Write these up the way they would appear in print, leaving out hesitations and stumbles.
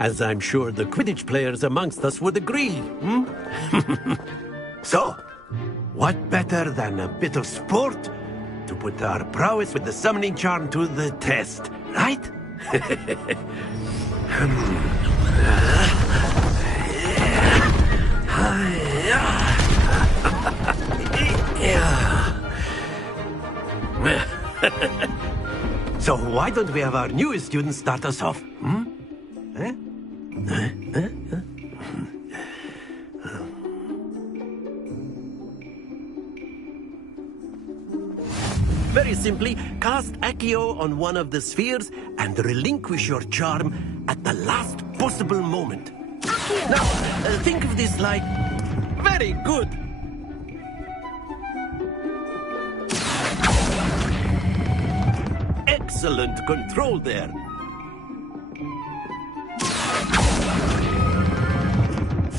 as I'm sure the Quidditch players amongst us would agree. Hmm? So, what better than a bit of sport to put our prowess with the summoning charm to the test, right? So why don't we have our newest student start us off? Hmm? Eh? Very simply, cast Accio on one of the spheres and relinquish your charm at the last possible moment. Accio! Now, think of this like... Very good! Excellent control there.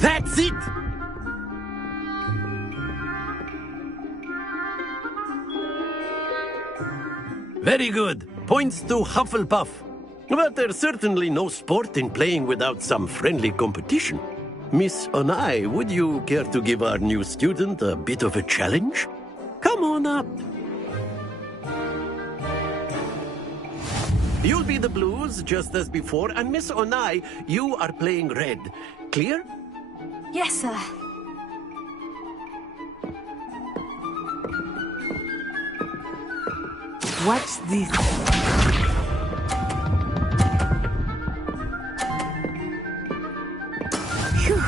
That's it! Very good. Points to Hufflepuff. But there's certainly no sport in playing without some friendly competition. Miss Onai, would you care to give our new student a bit of a challenge? Come on up. You'll be the blues, just as before, and Miss Onai, you are playing red. Clear? Yes, sir. Watch this. Phew.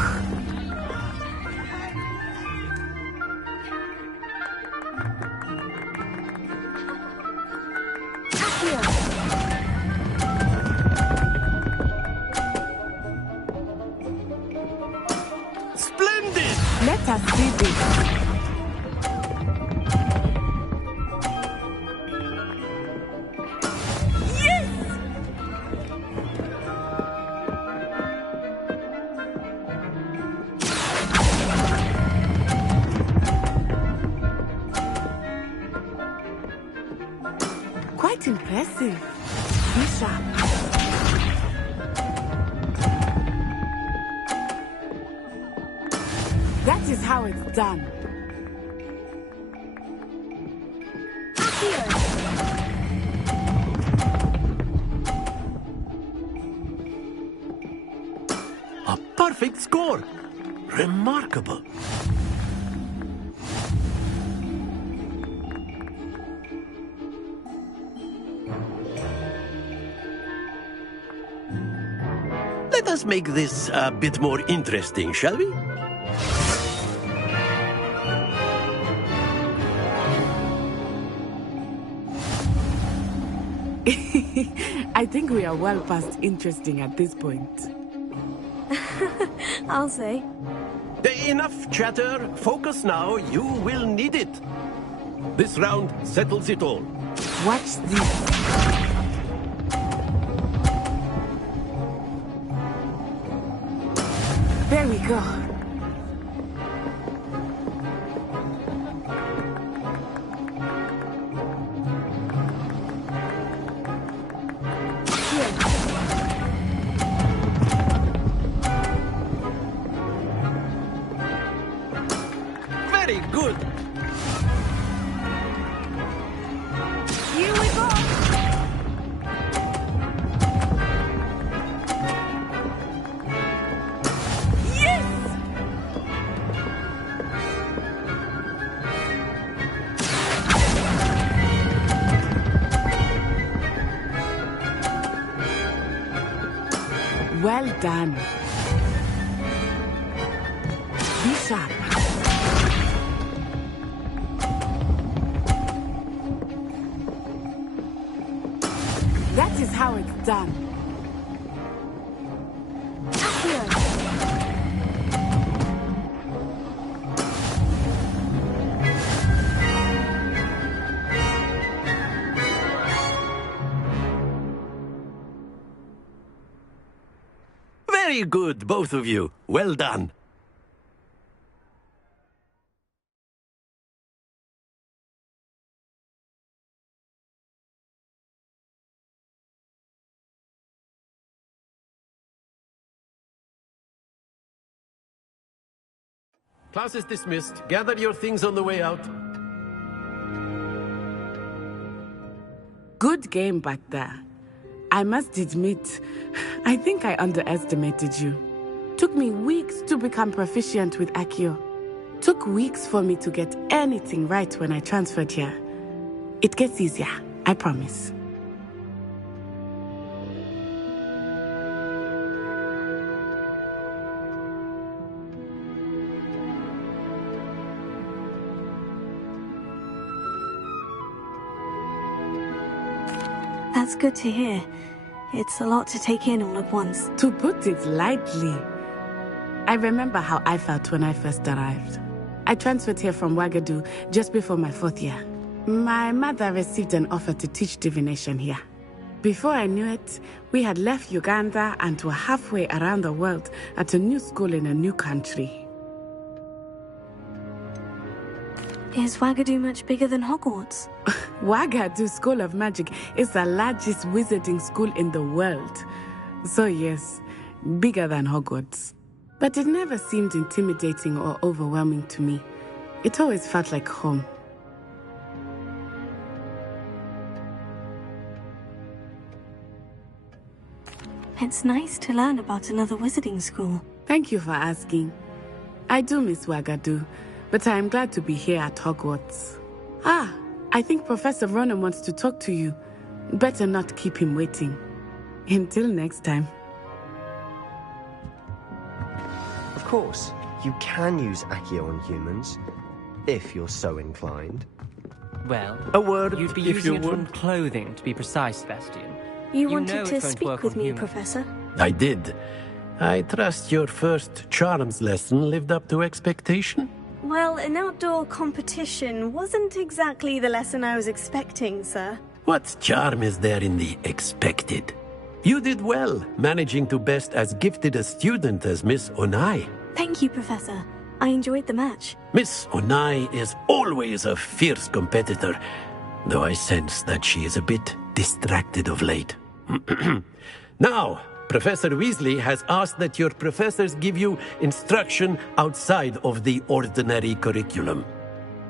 Splendid! Let us see this. Quite impressive. Be sharp. That is how it's done. A perfect score. Remarkable. Let us make this a bit more interesting, shall we? I think we are well past interesting at this point. I'll say. Enough chatter. Focus now. You will need it. This round settles it all. Watch this. There we go. Very good. Here we go. Well done. Be sharp. That is how it's done. Very good, both of you. Well done. Class is dismissed. Gather your things on the way out. Good game back there. I must admit, I think I underestimated you. Took me weeks to become proficient with Accio. Took weeks for me to get anything right when I transferred here. It gets easier, I promise. That's good to hear. It's a lot to take in all at once. To put it lightly, I remember how I felt when I first arrived. I transferred here from Ouagadougou just before my 4th year. My mother received an offer to teach divination here. Before I knew it, we had left Uganda and were halfway around the world at a new school in a new country. Is Ouagadougou much bigger than Hogwarts? Ouagadougou School of Magic is the largest wizarding school in the world. So yes, bigger than Hogwarts. But it never seemed intimidating or overwhelming to me. It always felt like home. It's nice to learn about another wizarding school. Thank you for asking. I do miss Ouagadougou, but I am glad to be here at Hogwarts. I think Professor Ronan wants to talk to you. Better not keep him waiting. Until next time. Of course, you can use Accio on humans, if you're so inclined. Well, A word, you'd be if using you it on would. clothing, to be precise, Sebastian. You know wanted it's to going to speak work with on me, humans. Professor? I did. I trust your first charms lesson lived up to expectation? Well, an outdoor competition wasn't exactly the lesson I was expecting, sir. What charm is there in the expected? You did well, managing to best as gifted a student as Miss Onai. Thank you, Professor. I enjoyed the match. Miss Onai is always a fierce competitor, though I sense that she is a bit distracted of late. Now, Professor Weasley has asked that your professors give you instruction outside of the ordinary curriculum.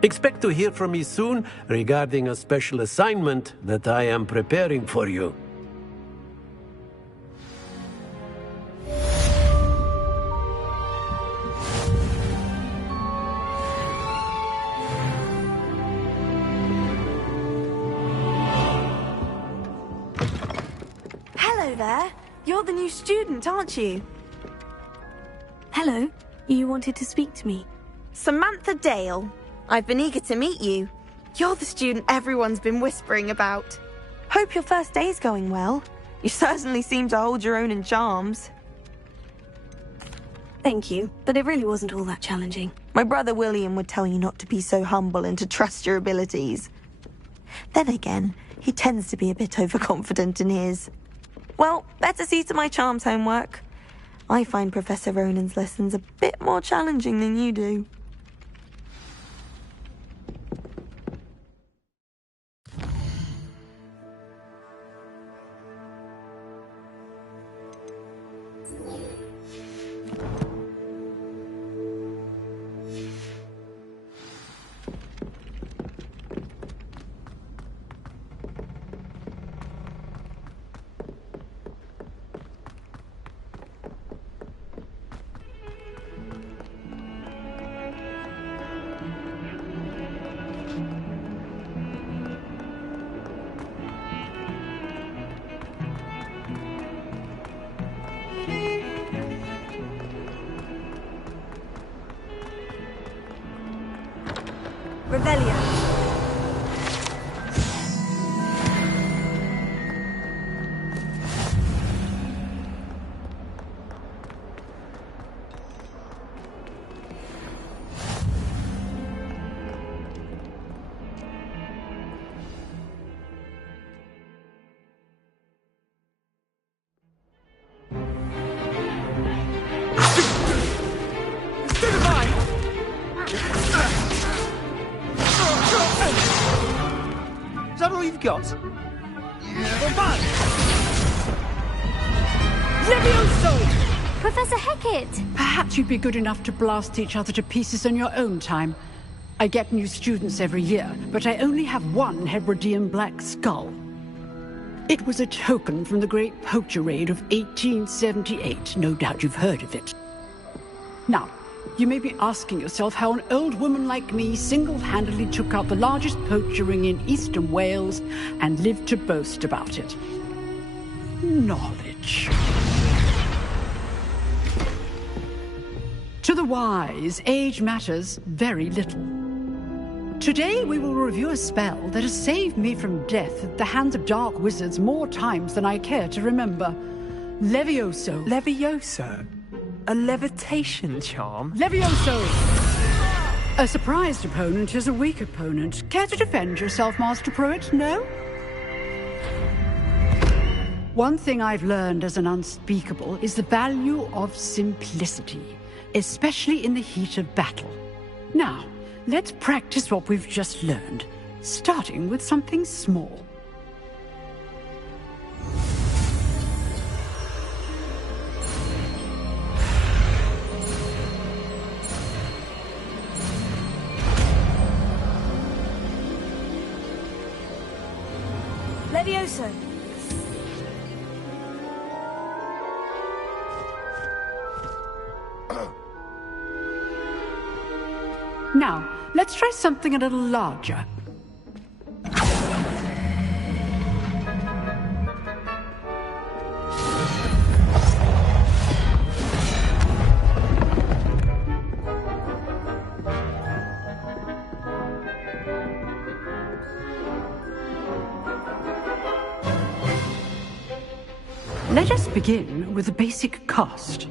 Expect to hear from me soon regarding a special assignment that I am preparing for you. Hello there. You're the new student, aren't you? Hello. You wanted to speak to me? Samantha Dale. I've been eager to meet you. You're the student everyone's been whispering about. Hope your first day's going well. You certainly seem to hold your own in charms. Thank you, but it really wasn't all that challenging. My brother William would tell you not to be so humble and to trust your abilities. Then again, he tends to be a bit overconfident in his. Well, better see to my charms homework. I find Professor Ronan's lessons a bit more challenging than you do. Revelio. Is that all you've got? Levioso! Professor Professor Hecat! Perhaps you'd be good enough to blast each other to pieces in your own time. I get new students every year, but I only have one Hebridean black skull. It was a token from the Great Poacher Raid of 1878. No doubt you've heard of it. Now, you may be asking yourself how an old woman like me single-handedly took out the largest poacher ring in eastern Wales and lived to boast about it. Knowledge. To the wise, age matters very little. Today we will review a spell that has saved me from death at the hands of dark wizards more times than I care to remember. Levioso. Levioso? A levitation charm? Levioso! A surprised opponent is a weak opponent. Care to defend yourself, Master Pruitt? No? One thing I've learned as an unspeakable is the value of simplicity, especially in the heat of battle. Now, let's practice what we've just learned, starting with something small. Levioso! Now, let's try something a little larger. Let us begin with the basic cast.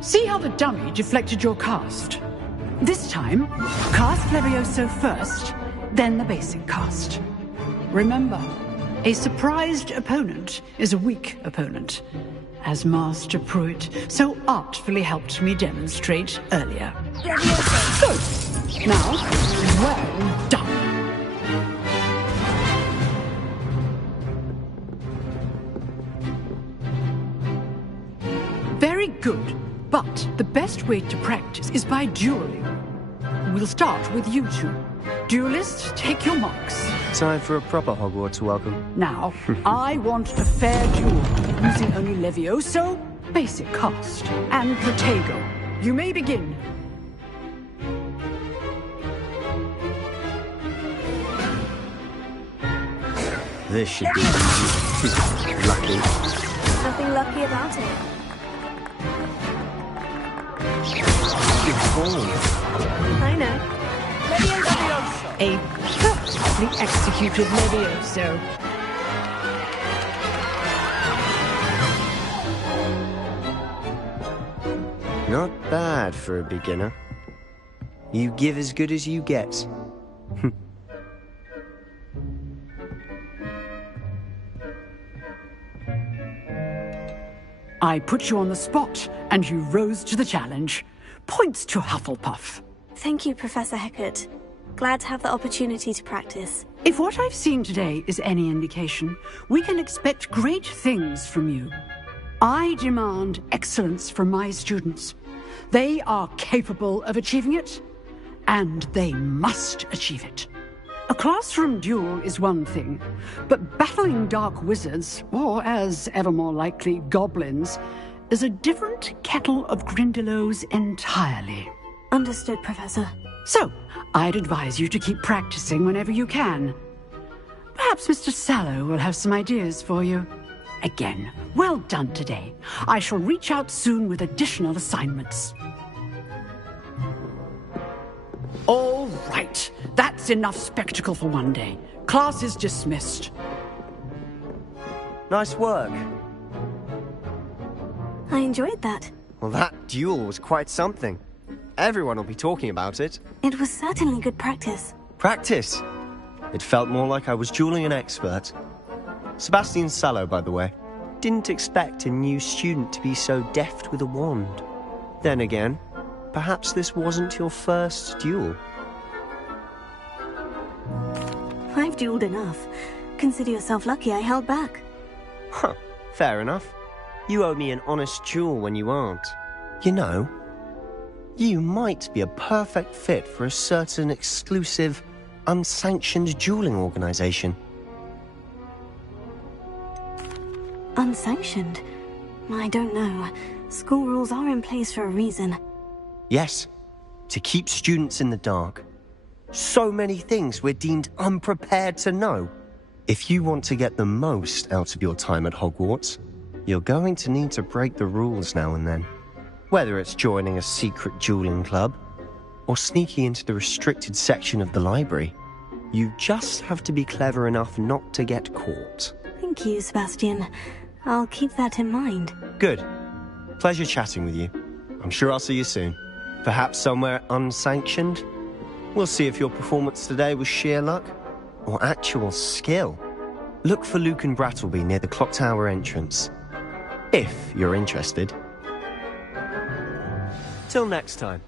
See how the dummy deflected your cast? This time, cast Levioso first, then the basic cast. Remember, a surprised opponent is a weak opponent, as Master Pruitt so artfully helped me demonstrate earlier. Good. Now, well done. Very good. But the best way to practice is by dueling. We'll start with you two. Duelists, take your marks. Time for a proper Hogwarts welcome. Now, I want a fair duel, using only Levioso, basic cast, and Protego. You may begin. This should be easy. Lucky. Nothing lucky about it. I know. Levioso! A perfectly executed Levioso. Not bad for a beginner. You give as good as you get. I put you on the spot, and you rose to the challenge. Points to Hufflepuff. Thank you, Professor Hecat. Glad to have the opportunity to practice. If what I've seen today is any indication, we can expect great things from you. I demand excellence from my students. They are capable of achieving it, and they must achieve it. A classroom duel is one thing, but battling dark wizards, or as ever more likely, goblins, is a different kettle of grindylows entirely. Understood, Professor. So, I'd advise you to keep practicing whenever you can. Perhaps Mr. Sallow will have some ideas for you. Again, well done today. I shall reach out soon with additional assignments. All right, that's enough spectacle for one day. Class is dismissed. Nice work. I enjoyed that. Well, that duel was quite something. Everyone will be talking about it. It was certainly good practice. Practice? It felt more like I was dueling an expert. Sebastian Sallow, by the way. Didn't expect a new student to be so deft with a wand. Then again, perhaps this wasn't your first duel. I've dueled enough. Consider yourself lucky I held back. Huh, fair enough. You owe me an honest duel when you aren't. You know, you might be a perfect fit for a certain exclusive, unsanctioned dueling organization. Unsanctioned? I don't know. School rules are in place for a reason. Yes, to keep students in the dark. So many things we're deemed unprepared to know. If you want to get the most out of your time at Hogwarts, you're going to need to break the rules now and then. Whether it's joining a secret dueling club, or sneaking into the restricted section of the library, you just have to be clever enough not to get caught. Thank you, Sebastian. I'll keep that in mind. Good. Pleasure chatting with you. I'm sure I'll see you soon. Perhaps somewhere unsanctioned? We'll see if your performance today was sheer luck or actual skill. Look for Luke and Brattleby near the clock tower entrance. If you're interested. Till next time.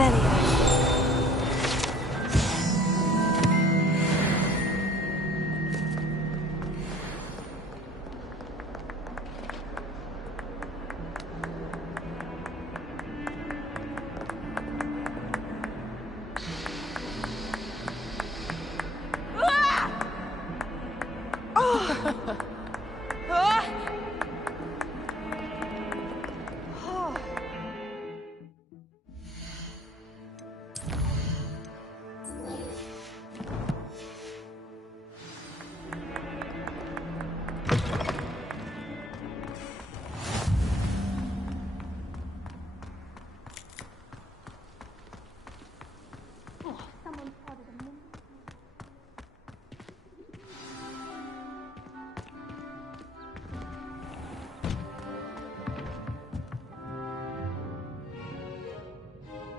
Revelio.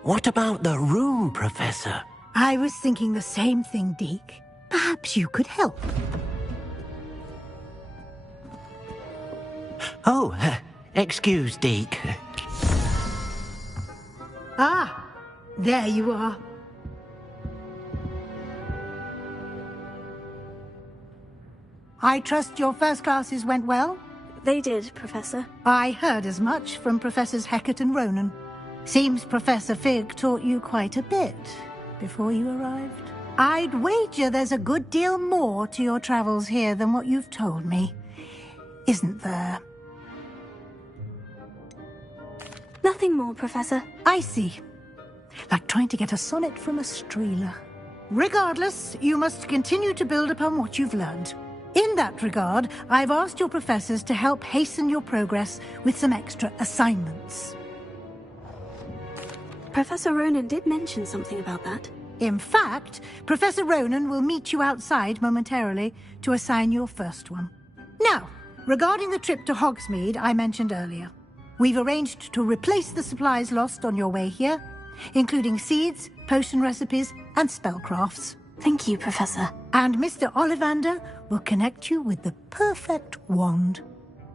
What about the room, Professor? I was thinking the same thing, Deke. Perhaps you could help. Oh, excuse, Deke. Ah, there you are. I trust your first classes went well? They did, Professor. I heard as much from Professors Hecat and Ronan. Seems Professor Fig taught you quite a bit before you arrived. I'd wager there's a good deal more to your travels here than what you've told me. Isn't there? Nothing more, Professor. I see. Like trying to get a sonnet from a streeler. Regardless, you must continue to build upon what you've learned. In that regard, I've asked your professors to help hasten your progress with some extra assignments. Professor Ronan did mention something about that. In fact, Professor Ronan will meet you outside momentarily to assign your first one. Now, regarding the trip to Hogsmeade I mentioned earlier, we've arranged to replace the supplies lost on your way here, including seeds, potion recipes, and spellcrafts. Thank you, Professor. And Mr. Ollivander will connect you with the perfect wand.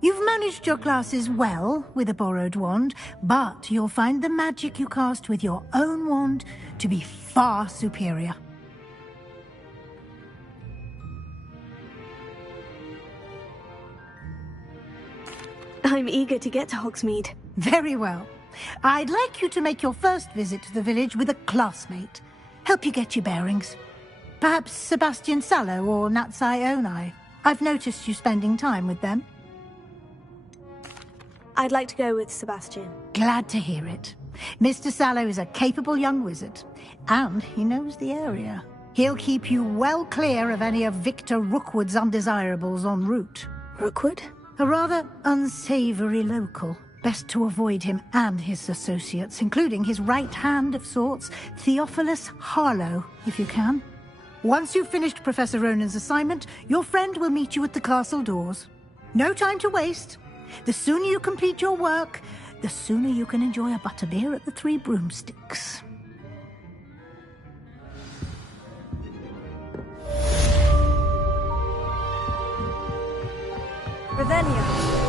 You've managed your classes well with a borrowed wand, but you'll find the magic you cast with your own wand to be far superior. I'm eager to get to Hogsmeade. Very well. I'd like you to make your first visit to the village with a classmate. Help you get your bearings. Perhaps Sebastian Sallow or Natsai Onai. I've noticed you spending time with them. I'd like to go with Sebastian. Glad to hear it. Mr. Sallow is a capable young wizard, and he knows the area. He'll keep you well clear of any of Victor Rookwood's undesirables en route. Rookwood? A rather unsavory local. Best to avoid him and his associates, including his right hand of sorts, Theophilus Harlow, if you can. Once you've finished Professor Ronan's assignment, your friend will meet you at the castle doors. No time to waste. The sooner you complete your work, the sooner you can enjoy a butterbeer at the Three Broomsticks. Revelio.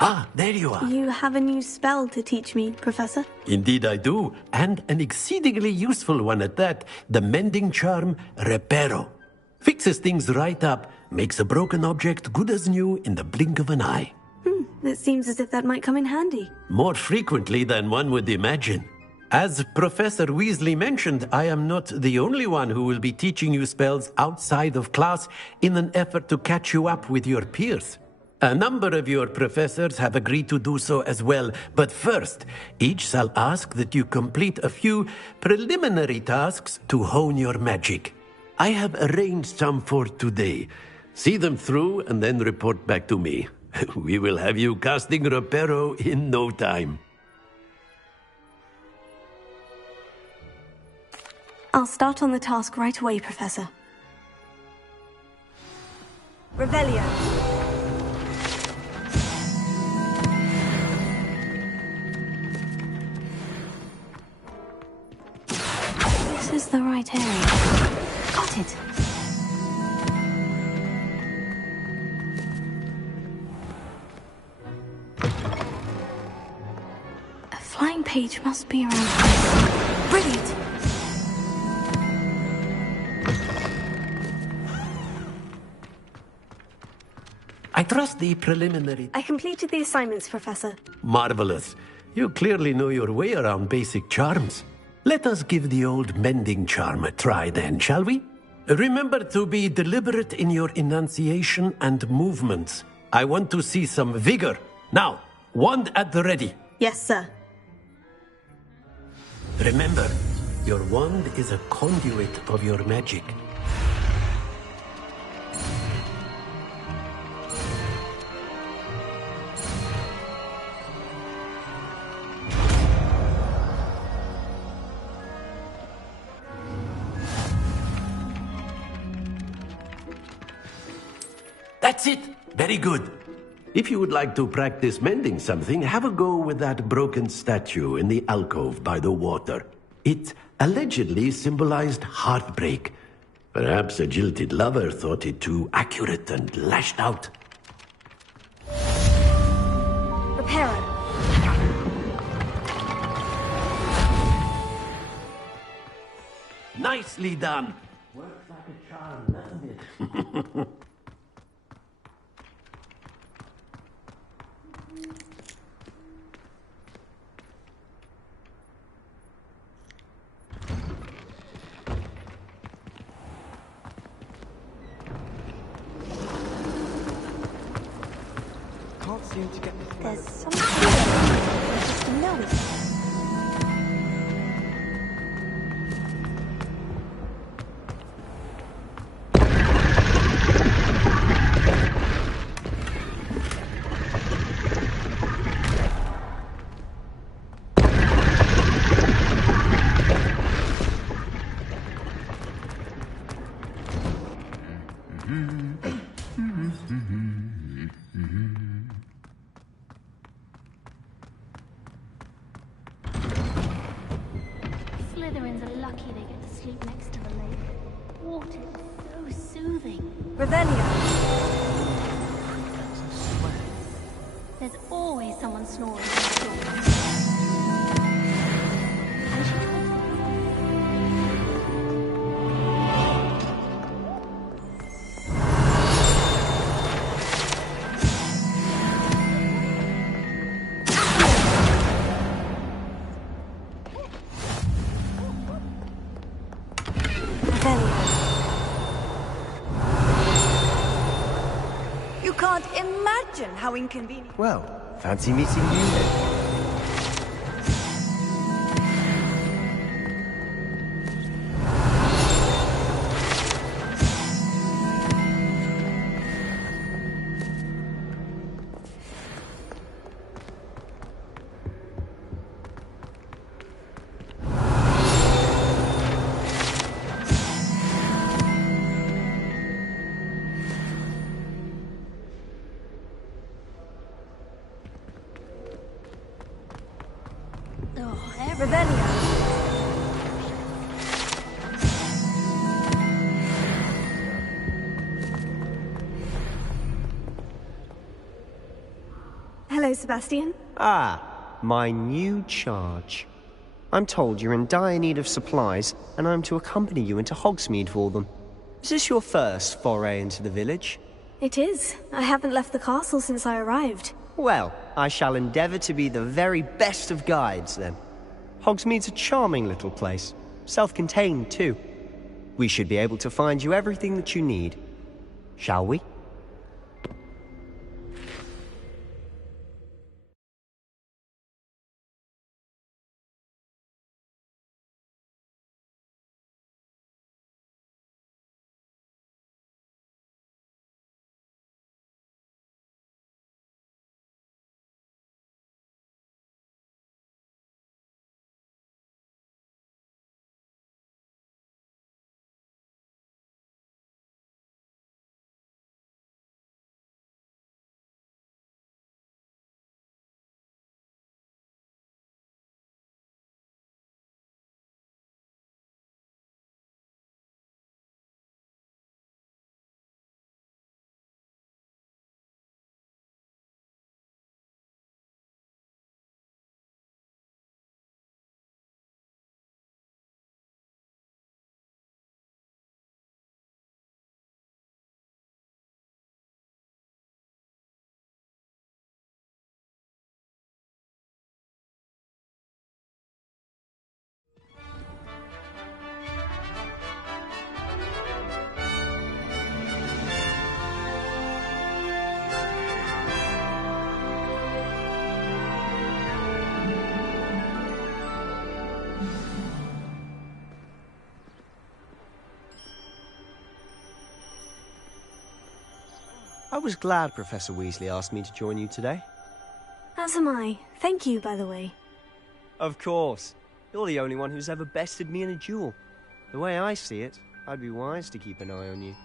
Ah, there you are. You have a new spell to teach me, Professor? Indeed I do, and an exceedingly useful one at that. The mending charm, Reparo. Fixes things right up, makes a broken object good as new in the blink of an eye. It seems as if that might come in handy. More frequently than one would imagine. As Professor Weasley mentioned, I am not the only one who will be teaching you spells outside of class in an effort to catch you up with your peers. A number of your professors have agreed to do so as well, but first, each shall ask that you complete a few preliminary tasks to hone your magic. I have arranged some for today. See them through and then report back to me. We will have you casting Reparo in no time. I'll start on the task right away, Professor. Revelio. This is the right area. Got it. A flying page must be around here. Brilliant! I trust the preliminary... I completed the assignments, Professor. Marvelous. You clearly know your way around basic charms. Let us give the old mending charm a try then, shall we? Remember to be deliberate in your enunciation and movements. I want to see some vigor. Now, wand at the ready. Yes, sir. Remember, your wand is a conduit of your magic. That's it. Very good. If you would like to practice mending something, have a go with that broken statue in the alcove by the water. It allegedly symbolized heartbreak. Perhaps a jilted lover thought it too accurate and lashed out. Reparo. Nicely done. Works like a charm, doesn't it? Can't seem to get the flow. There's something I just know it. Slytherins are lucky they get to sleep next to the lake. Water is so soothing. Revelio. There's always someone snoring next door. And she talks. You can't imagine how inconvenient. Well, fancy meeting you then. Hello, Sebastian. Ah, my new charge. I'm told you're in dire need of supplies, and I'm to accompany you into Hogsmeade for them. Is this your first foray into the village? It is. I haven't left the castle since I arrived. Well, I shall endeavour to be the very best of guides, then. Hogsmeade's a charming little place. Self-contained, too. We should be able to find you everything that you need. Shall we? I was glad Professor Weasley asked me to join you today. As am I. Thank you, by the way. Of course. You're the only one who's ever bested me in a duel. The way I see it, I'd be wise to keep an eye on you.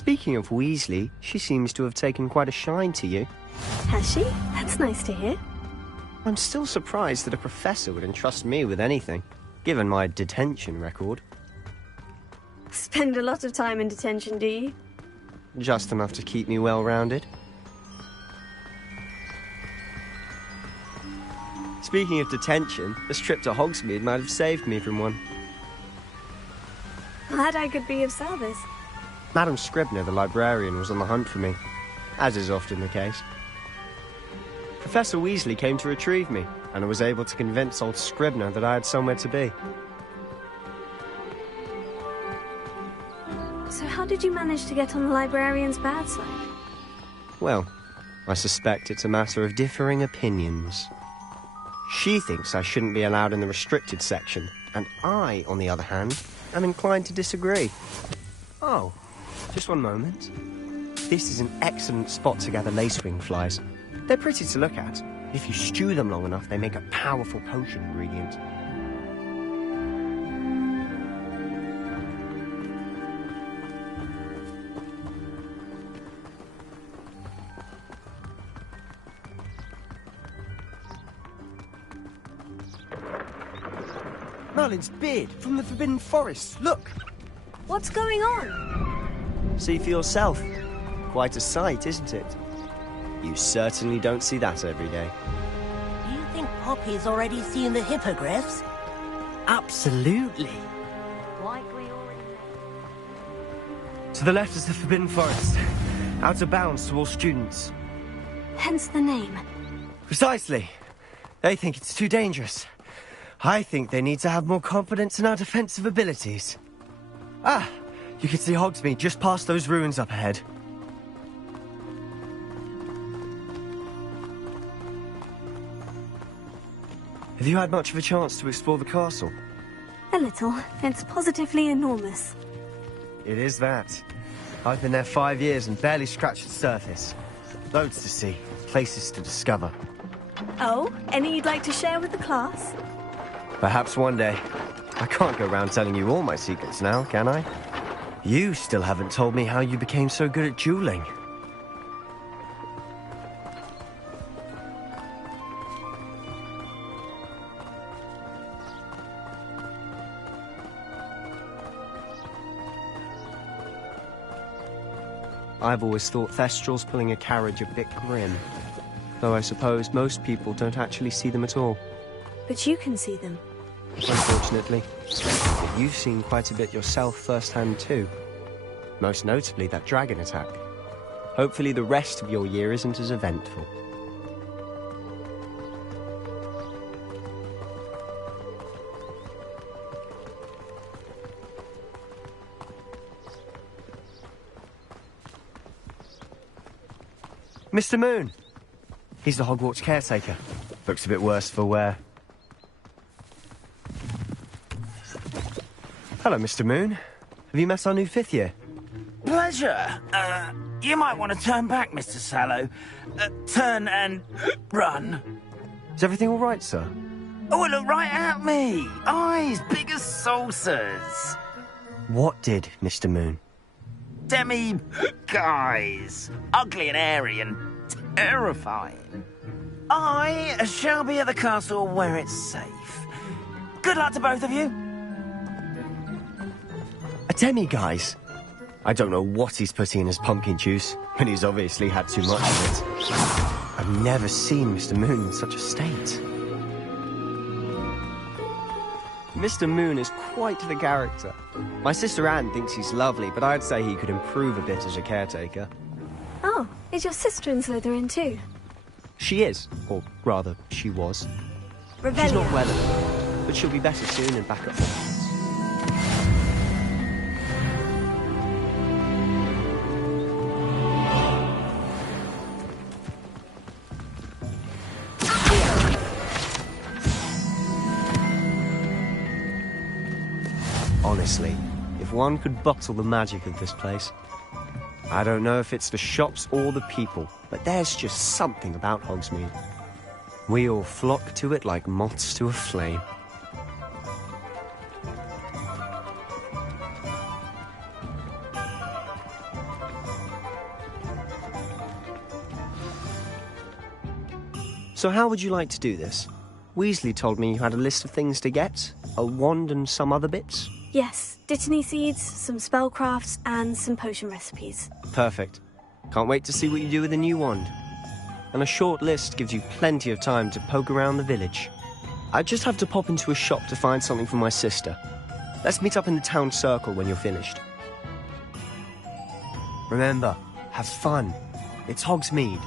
Speaking of Weasley, she seems to have taken quite a shine to you. Has she? That's nice to hear. I'm still surprised that a professor would entrust me with anything, given my detention record. Spend a lot of time in detention, do you? Just enough to keep me well-rounded. Speaking of detention, this trip to Hogsmeade might have saved me from one. Glad I could be of service. Madam Scribner, the librarian, was on the hunt for me, as is often the case. Professor Weasley came to retrieve me, and I was able to convince old Scribner that I had somewhere to be. So how did you manage to get on the librarian's bad side? Well, I suspect it's a matter of differing opinions. She thinks I shouldn't be allowed in the restricted section, and I, on the other hand, am inclined to disagree. Oh, just one moment. This is an excellent spot to gather lacewing flies. They're pretty to look at. If you stew them long enough, they make a powerful potion ingredient. Merlin's beard from the Forbidden Forest. Look! What's going on? See for yourself. Quite a sight, isn't it? You certainly don't see that every day. Do you think Poppy's already seen the hippogriffs? Absolutely. Like we already To the left is the Forbidden Forest. Out of bounds to all students. Hence the name. Precisely. They think it's too dangerous. I think they need to have more confidence in our defensive abilities. Ah, you can see Hogsmeade just past those ruins up ahead. Have you had much of a chance to explore the castle? A little. It's positively enormous. It is that. I've been there 5 years and barely scratched the surface. Loads to see, places to discover. Oh, any you'd like to share with the class? Perhaps one day. I can't go around telling you all my secrets now, can I? You still haven't told me how you became so good at dueling. I've always thought Thestrals pulling a carriage a bit grim. Though I suppose most people don't actually see them at all. But you can see them. Unfortunately. But you've seen quite a bit yourself firsthand too. Most notably that dragon attack. Hopefully the rest of your year isn't as eventful. Mr. Moon! He's the Hogwarts caretaker. Looks a bit worse for wear. Hello, Mr. Moon. Have you met our new fifth year? Pleasure. You might want to turn back, Mr. Sallow. Turn and run. Is everything all right, sir? Oh, look right at me. Eyes big as saucers. What did, Mr. Moon? Guys. Ugly and airy and terrifying. I shall be at the castle where it's safe. Good luck to both of you. A demi-guise? I don't know what he's putting in his pumpkin juice, but he's obviously had too much of it. I've never seen Mr. Moon in such a state. Mr. Moon is quite the character. My sister Anne thinks he's lovely, but I'd say he could improve a bit as a caretaker. Oh, is your sister in Slytherin too? She is, or rather, she was. Revelio. She's not well enough, but she'll be better soon and back up for us. Honestly, if one could bottle the magic of this place. I don't know if it's the shops or the people, but there's just something about Hogsmeade. We all flock to it like moths to a flame. So how would you like to do this? Weasley told me you had a list of things to get, a wand and some other bits. Yes, Dittany seeds, some spellcrafts, and some potion recipes. Perfect. Can't wait to see what you do with the new wand. And a short list gives you plenty of time to poke around the village. I just have to pop into a shop to find something for my sister. Let's meet up in the town circle when you're finished. Remember, have fun. It's Hogsmeade.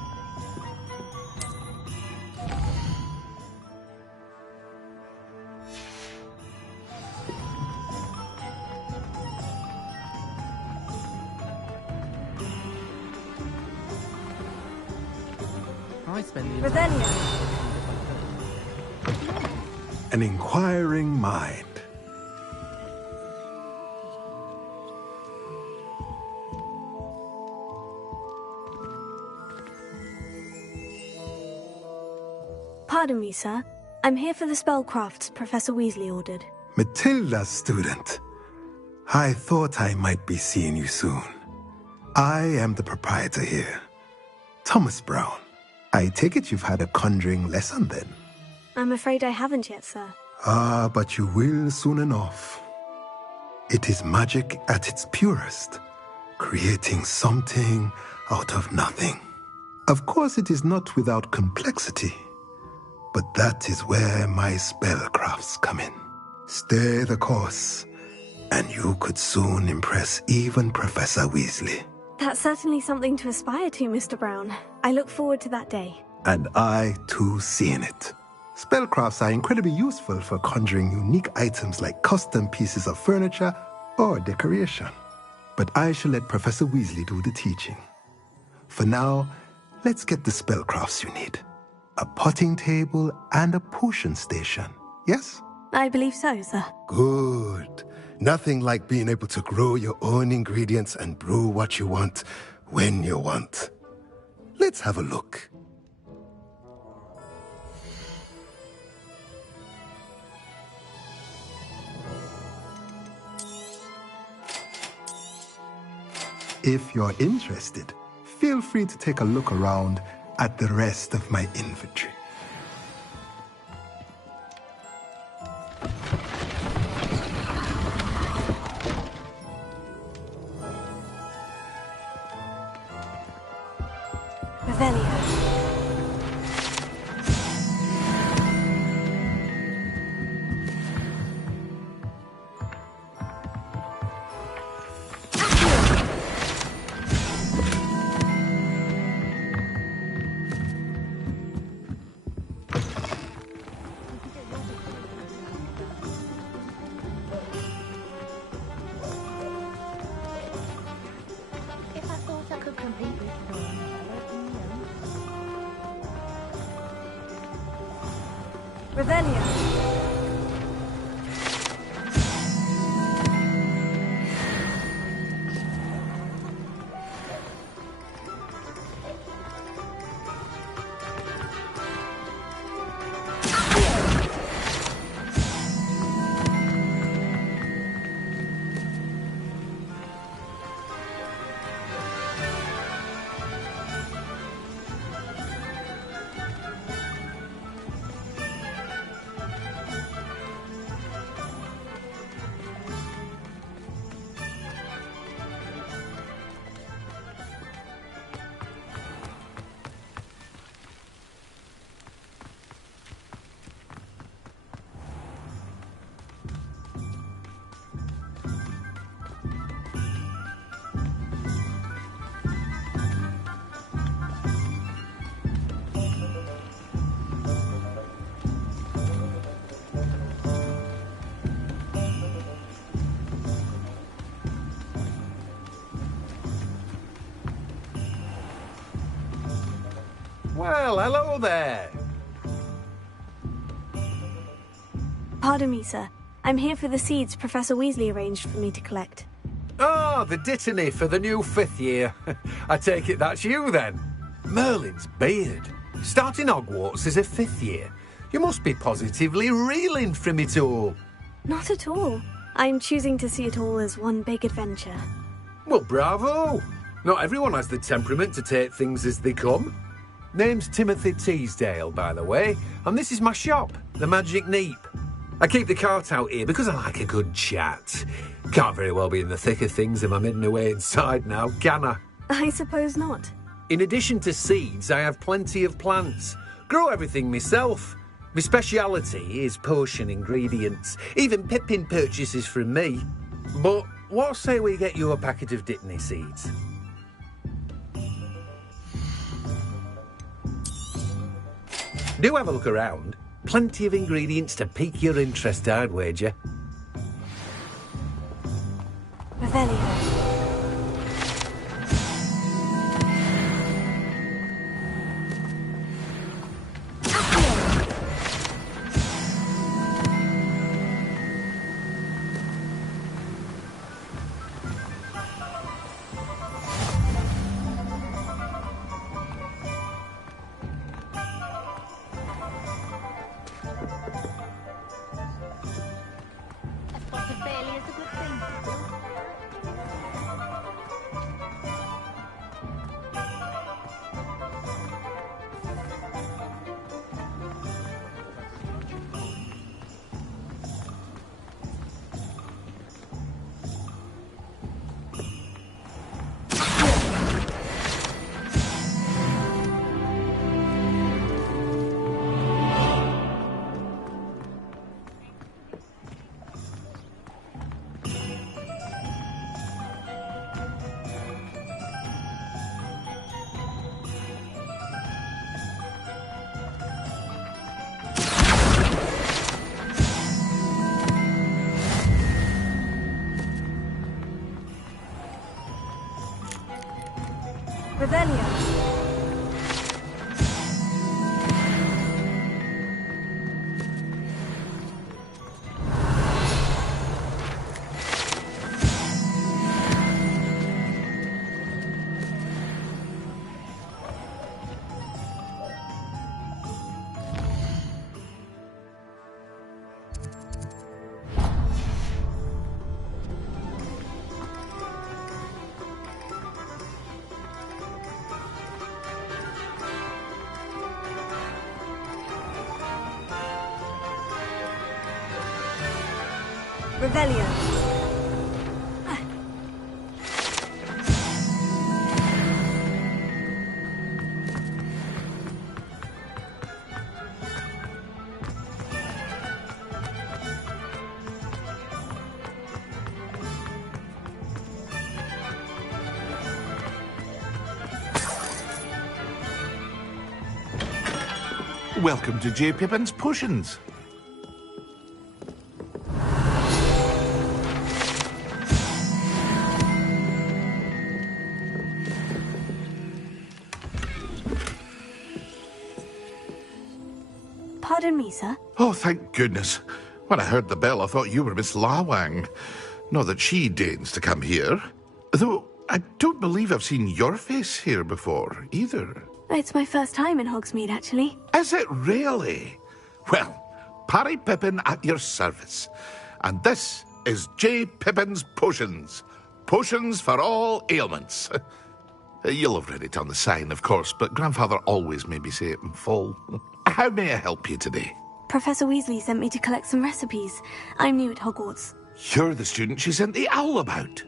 An inquiring mind. Pardon me, sir. I'm here for the spellcrafts Professor Weasley ordered. Matilda's student. I thought I might be seeing you soon. I am the proprietor here, Thomas Brown. I take it you've had a conjuring lesson then? I'm afraid I haven't yet, sir. Ah, but you will soon enough. It is magic at its purest, creating something out of nothing. Of course, it is not without complexity, but that is where my spellcrafts come in. Stay the course, and you could soon impress even Professor Weasley. That's certainly something to aspire to, Mr. Brown. I look forward to that day. And I, too, seeing it. Spellcrafts are incredibly useful for conjuring unique items like custom pieces of furniture or decoration. But I shall let Professor Weasley do the teaching. For now, let's get the spellcrafts you need. A potting table and a potion station, yes? I believe so, sir. Good. Nothing like being able to grow your own ingredients and brew what you want when you want. Let's have a look. If you're interested, feel free to take a look around at the rest of my inventory. Well, hello there. Pardon me, sir. I'm here for the seeds Professor Weasley arranged for me to collect. Oh, the Dittany for the new 5th year. I take it that's you, then. Merlin's beard. Starting Hogwarts as a 5th year. You must be positively reeling from it all. Not at all. I'm choosing to see it all as one big adventure. Well, bravo. Not everyone has the temperament to take things as they come. Name's Timothy Teasdale, by the way, and this is my shop, the Magic Neep. I keep the cart out here because I like a good chat. Can't very well be in the thick of things if I'm hidden away inside now, can I? I suppose not. In addition to seeds, I have plenty of plants. Grow everything myself. My speciality is potion ingredients. Even Pippin purchases from me. But what say we get you a packet of Dittany seeds? Do have a look around. Plenty of ingredients to pique your interest, I'd wager. Revelio. Revelio. Revelio. Welcome to J. Pippin's Potions. Pardon me, sir. Oh, thank goodness. When I heard the bell, I thought you were Miss Lawang. Not that she deigns to come here. Though, I don't believe I've seen your face here before, either. It's my first time in Hogsmeade, actually. Is it really? Well, Parry Pippin at your service. And this is J. Pippin's Potions. Potions for all ailments. You'll have read it on the sign, of course, but Grandfather always made me say it in full. How may I help you today? Professor Weasley sent me to collect some recipes. I'm new at Hogwarts. You're the student she sent the owl about.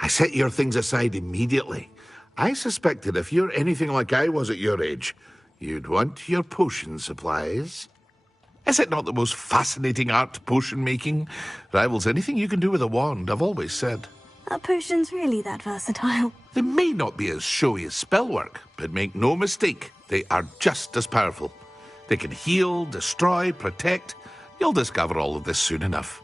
I set your things aside immediately. I suspected if you're anything like I was at your age, you'd want your potion supplies. Is it not the most fascinating art, potion making? Rivals anything you can do with a wand, I've always said. Are potions really that versatile? They may not be as showy as spellwork, but make no mistake, they are just as powerful. They can heal, destroy, protect. You'll discover all of this soon enough.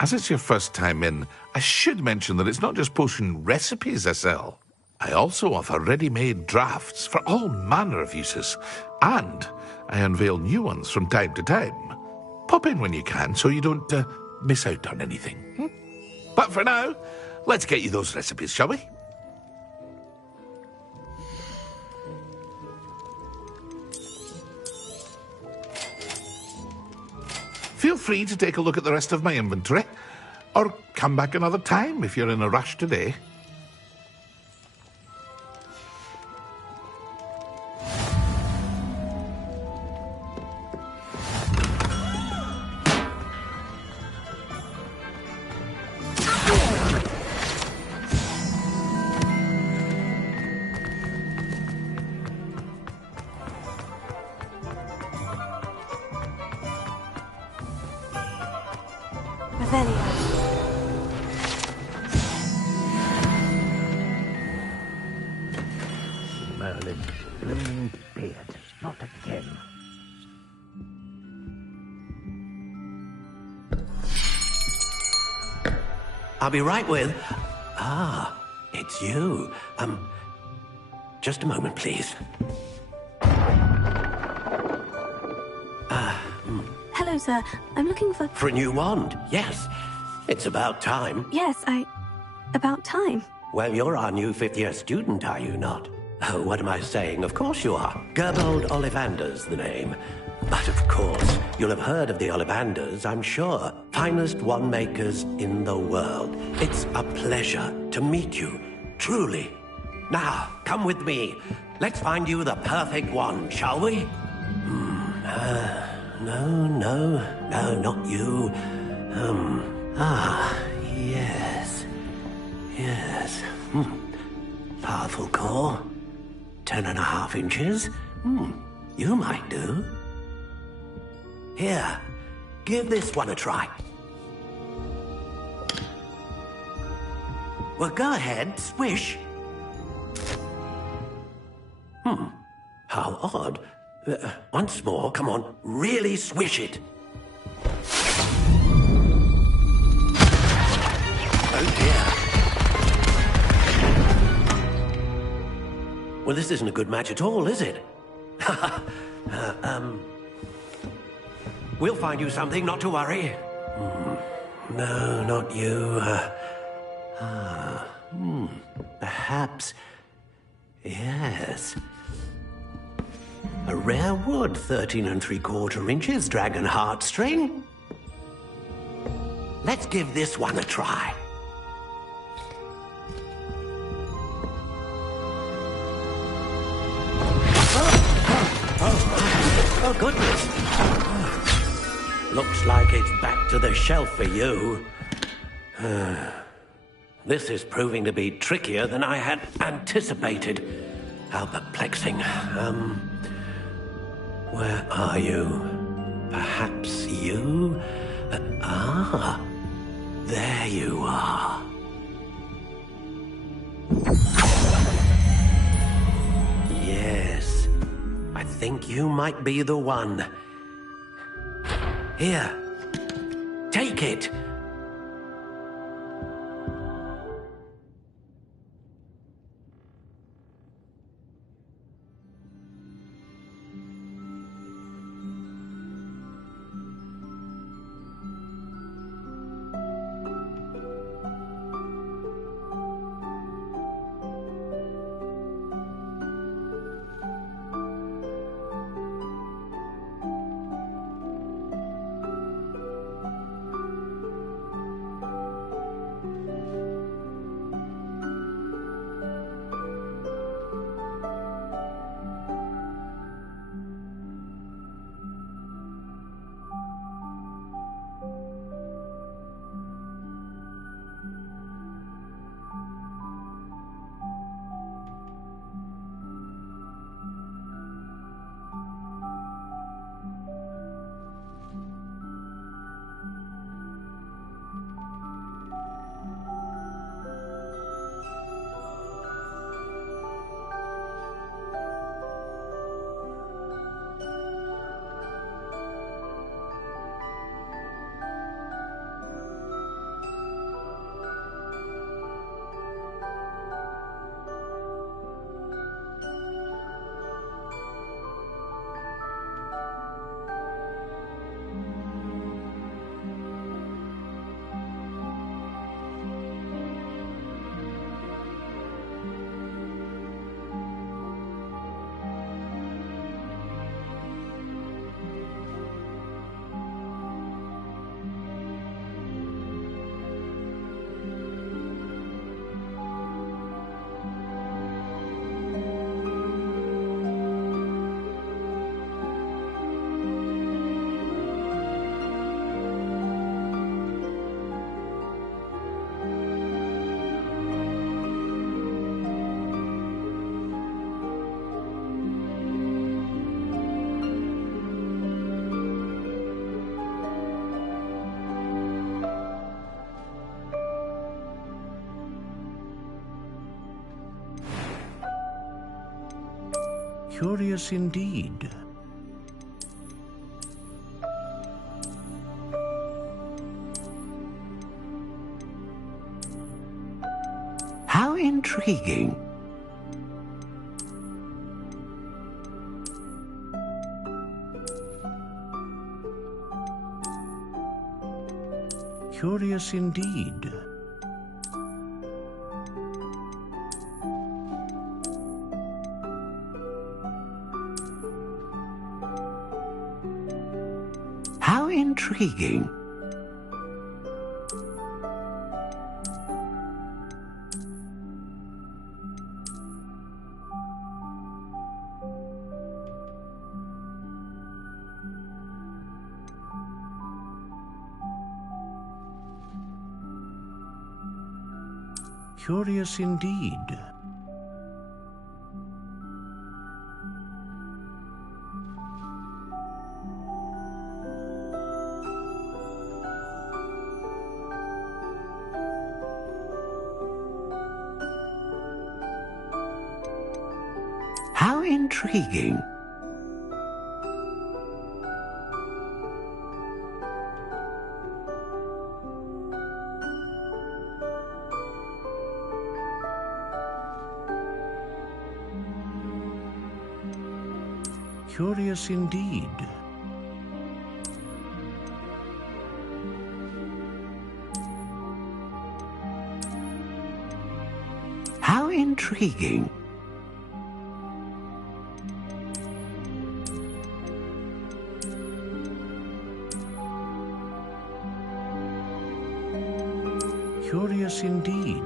As it's your first time in, I should mention that it's not just potion recipes I sell. I also offer ready-made drafts for all manner of uses, and I unveil new ones from time to time. Pop in when you can so you don't miss out on anything. But for now, let's get you those recipes, shall we? Feel free to take a look at the rest of my inventory, or come back another time if you're in a rush today. Revelio. Merlin's blooming beard. Not again. I'll be right with... Ah, it's you. Just a moment, please. Hello, sir. I'm looking for... For a new wand, yes. It's about time. Yes, about time. Well, you're our new fifth-year student, are you not? Oh, what am I saying? Of course you are. Gerbold Ollivander's the name. But of course, you'll have heard of the Ollivanders, I'm sure. Finest wand makers in the world. It's a pleasure to meet you, truly. Now, come with me. Let's find you the perfect wand, shall we? No, not you. Yes. Powerful core. 10.5 inches. You might do. Here, give this one a try. Well, go ahead, swish. How odd. Once more, come on, really swish it. Oh dear. Well, this isn't a good match at all, is it? We'll find you something, not to worry. No, not you. Perhaps... Yes. A rare wood, 13 3/4 inches, dragon heartstring. Let's give this one a try. Oh, goodness. Looks like it's back to the shelf for you. This is proving to be trickier than I had anticipated. How perplexing. Where are you? Perhaps you? There you are. Yes, I think you might be the one. Here, take it. Curious indeed. How intriguing. Curious indeed. How intriguing. Curious indeed. How intriguing. Curious indeed. How intriguing. Curious indeed.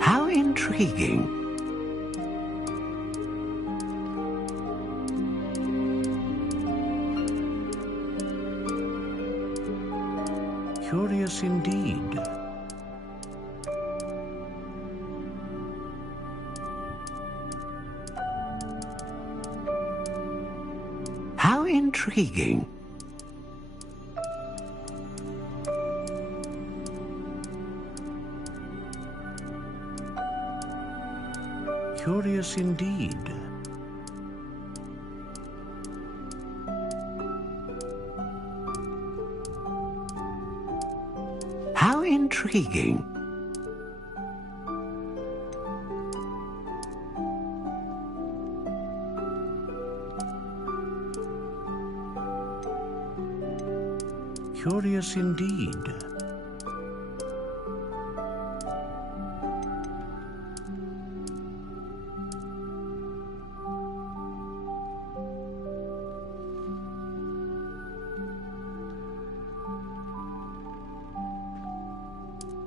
How intriguing. Curious indeed. How intriguing. Curious indeed. How intriguing. Curious indeed.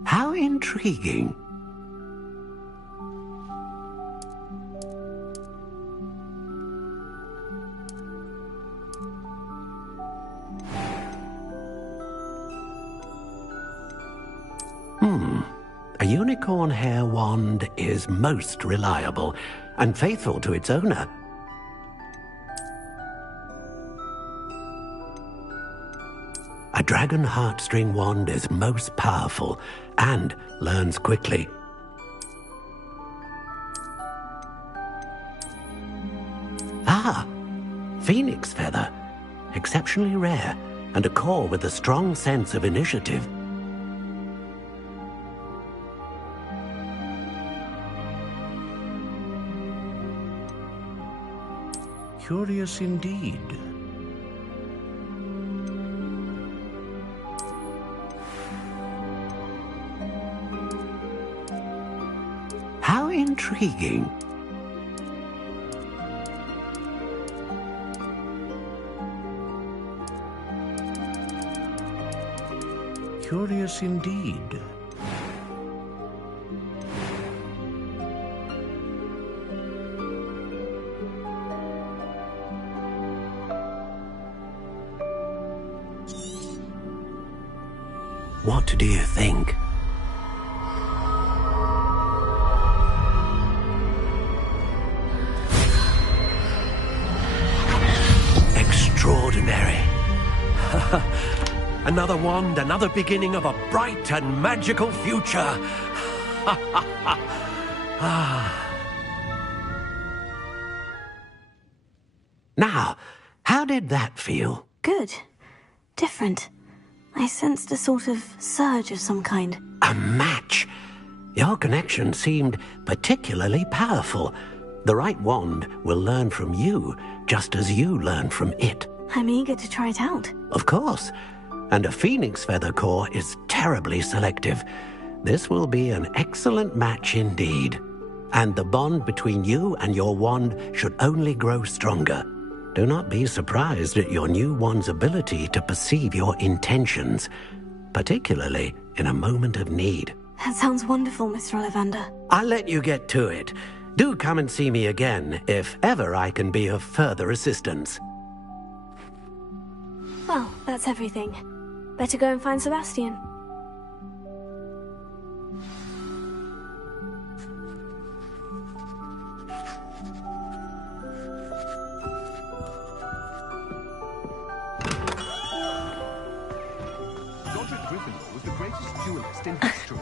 How intriguing. A unicorn hair wand is most reliable and faithful to its owner. A dragon heartstring wand is most powerful and learns quickly. Ah, phoenix feather. Exceptionally rare, and a core with a strong sense of initiative. Curious indeed. How intriguing. Curious indeed. What do you think? Extraordinary. Another wand, another beginning of a bright and magical future. Now, how did that feel? Good. Different. I sensed a sort of surge of some kind. A match. Your connection seemed particularly powerful. The right wand will learn from you, just as you learn from it. I'm eager to try it out. Of course. And a phoenix feather core is terribly selective. This will be an excellent match indeed. And the bond between you and your wand should only grow stronger. Do not be surprised at your new wand's ability to perceive your intentions, particularly in a moment of need. That sounds wonderful, Mr. Ollivander. I'll let you get to it. Do come and see me again if ever I can be of further assistance. Well, that's everything. Better go and find Sebastian. Godric Gryffindor was the greatest duelist in history.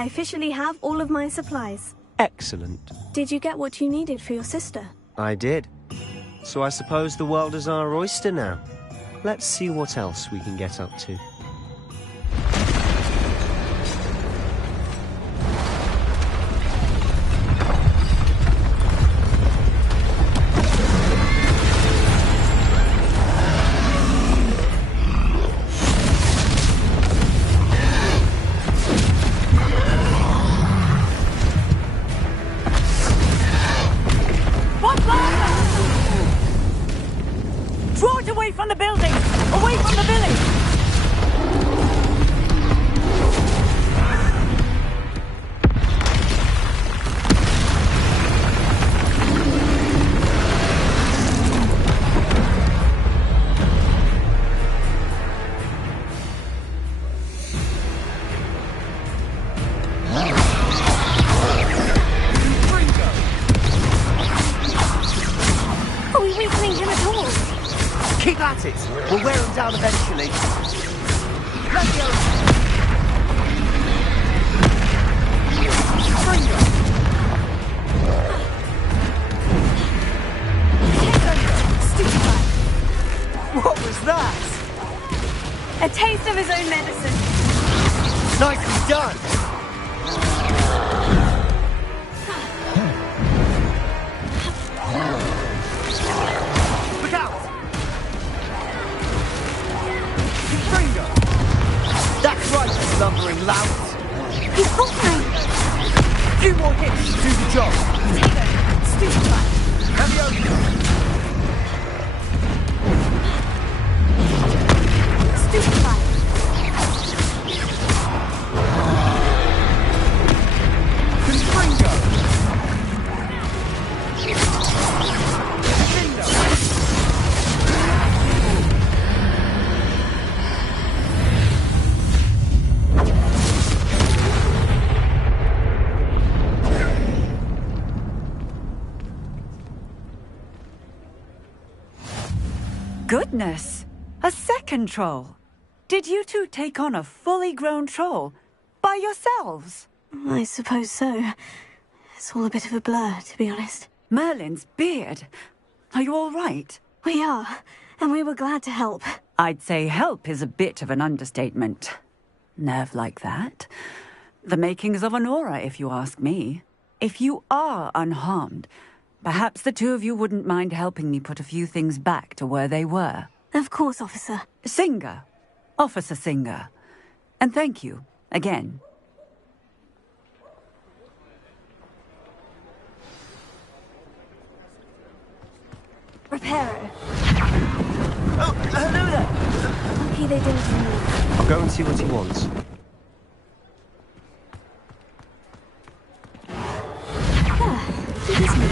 I officially have all of my supplies. Excellent. Did you get what you needed for your sister? I did. So I suppose the world is our oyster now. Let's see what else we can get up to. Draw it away from the building! Away from the village! Are we weakening him at all? Keep at it. We'll wear him down eventually. What was that? A taste of his own medicine. Nicely done. Look out! Confringo! That's right, you slumbering lout. He's faltering. Few more hits to do the job. Stupefy. Leviosa! Stupefy. Confringo! Goodness! A second troll! Did you two take on a fully grown troll? By yourselves? I suppose so. It's all a bit of a blur, to be honest. Merlin's beard. Are you all right? We are, and we were glad to help. I'd say help is a bit of an understatement. Nerve like that. The makings of an aura, if you ask me. If you are unharmed, perhaps the two of you wouldn't mind helping me put a few things back to where they were. Of course, officer. Singer. Officer Singer. And thank you, again. Reparo. Oh, hello there. Lucky they didn't move. I'll go and see what he wants. It is me.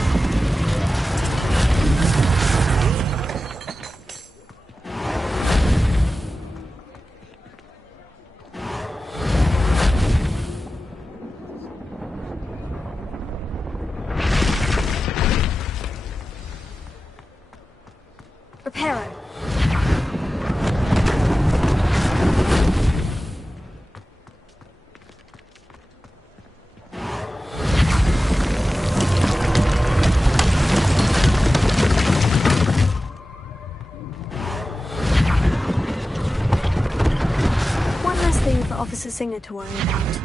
Reparo. One less thing for Officer Singer to worry about.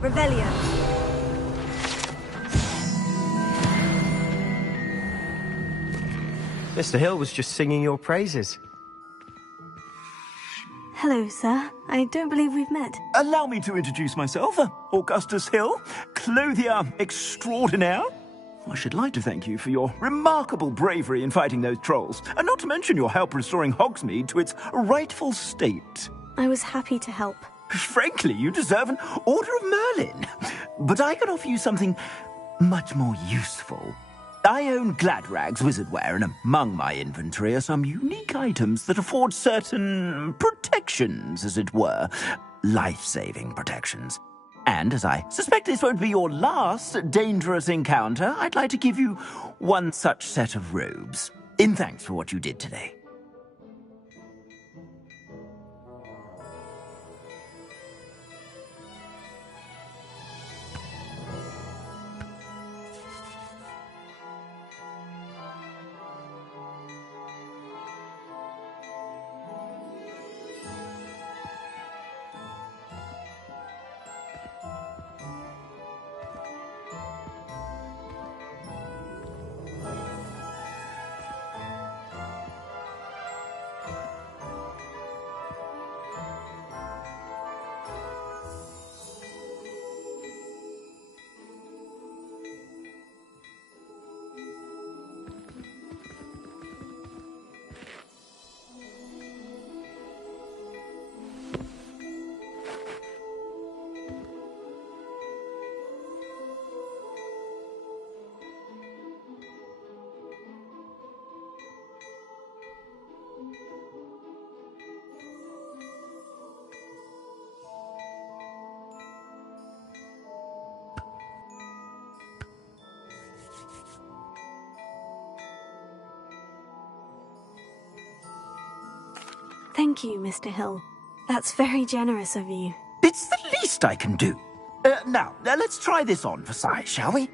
Revelio. Mr. Hill was just singing your praises. Hello, sir. I don't believe we've met. Allow me to introduce myself, Augustus Hill, clothier extraordinaire. I should like to thank you for your remarkable bravery in fighting those trolls, and not to mention your help restoring Hogsmeade to its rightful state. I was happy to help. Frankly, you deserve an Order of Merlin. But I can offer you something much more useful. I own Gladrag's wizardware, and among my inventory are some unique items that afford certain protections, as it were. life-saving protections. And as I suspect this won't be your last dangerous encounter, I'd like to give you one such set of robes, in thanks for what you did today. Thank you, Mr. Hill. That's very generous of you. It's the least I can do. Now, let's try this on for size, shall we?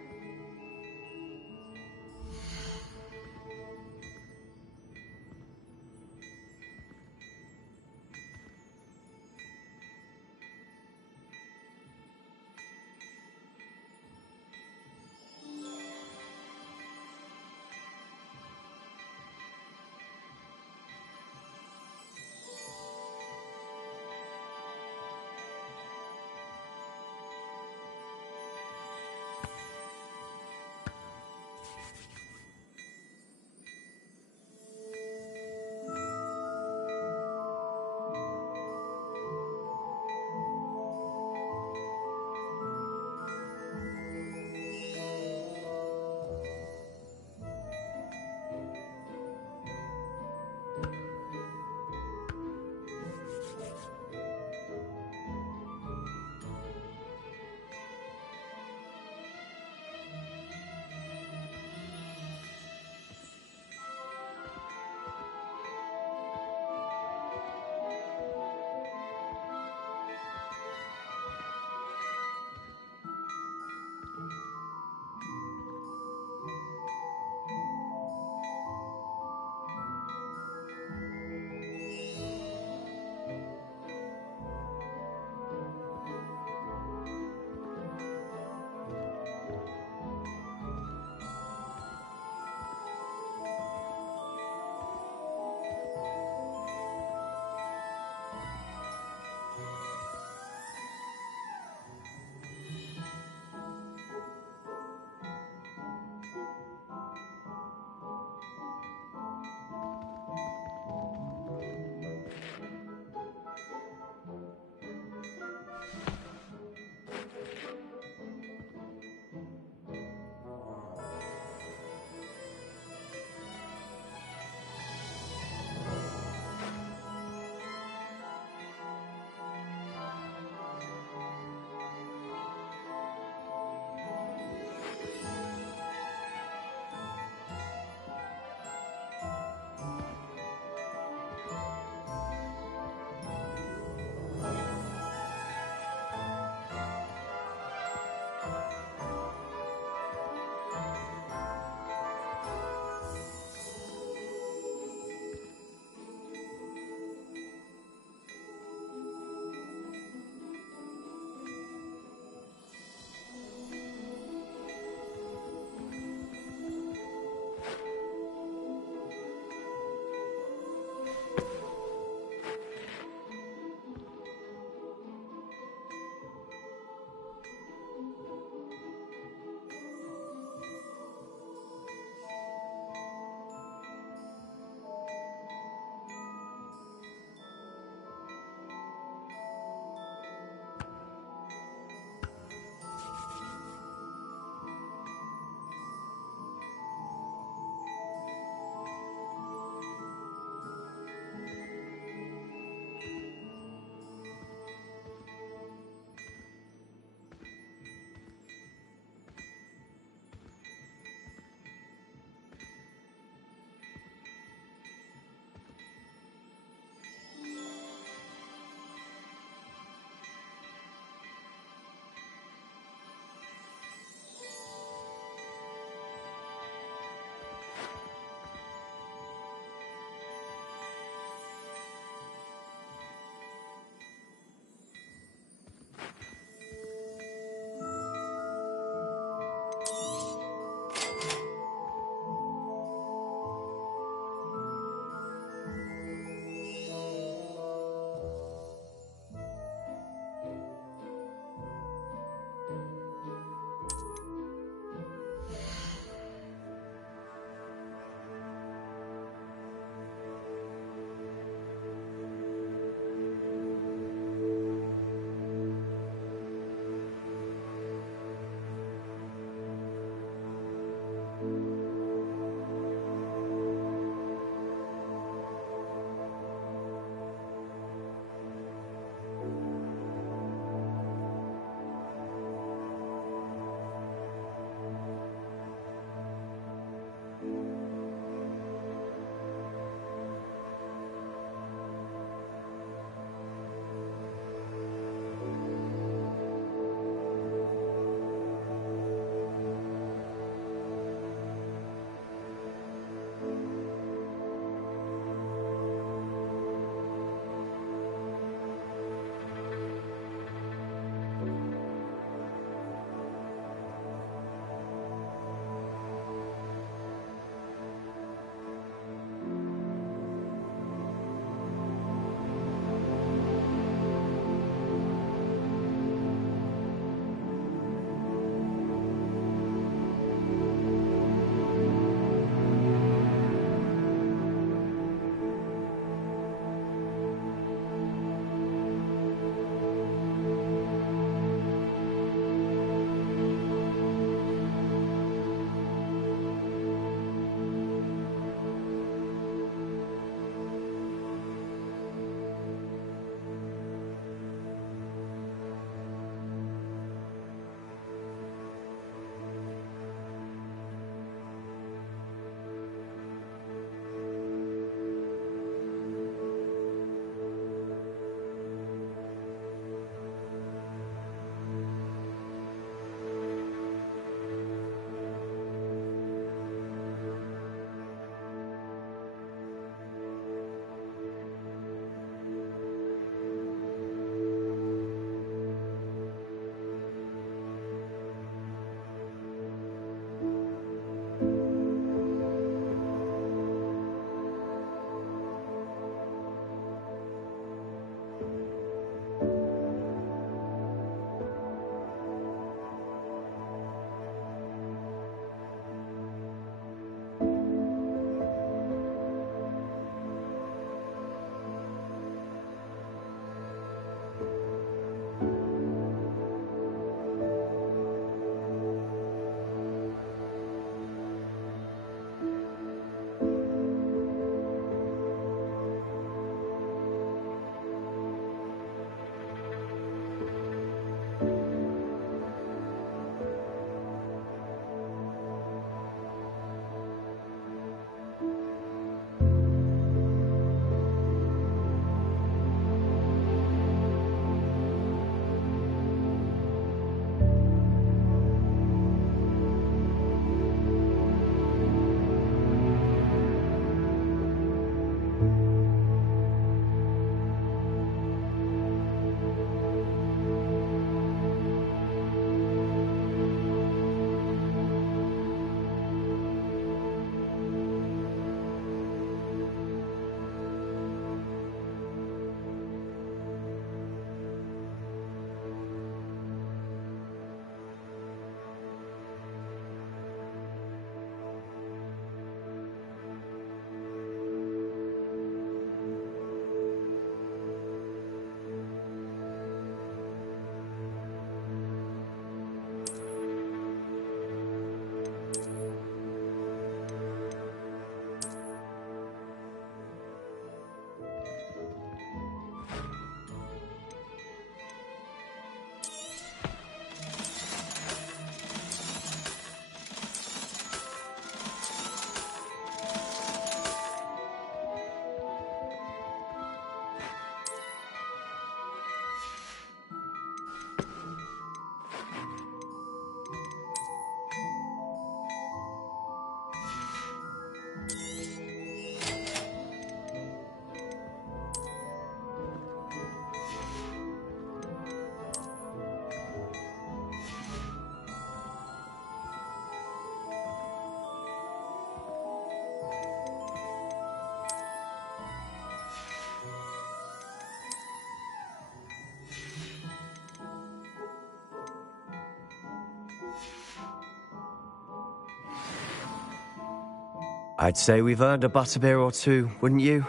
I'd say we've earned a butterbeer or two, wouldn't you?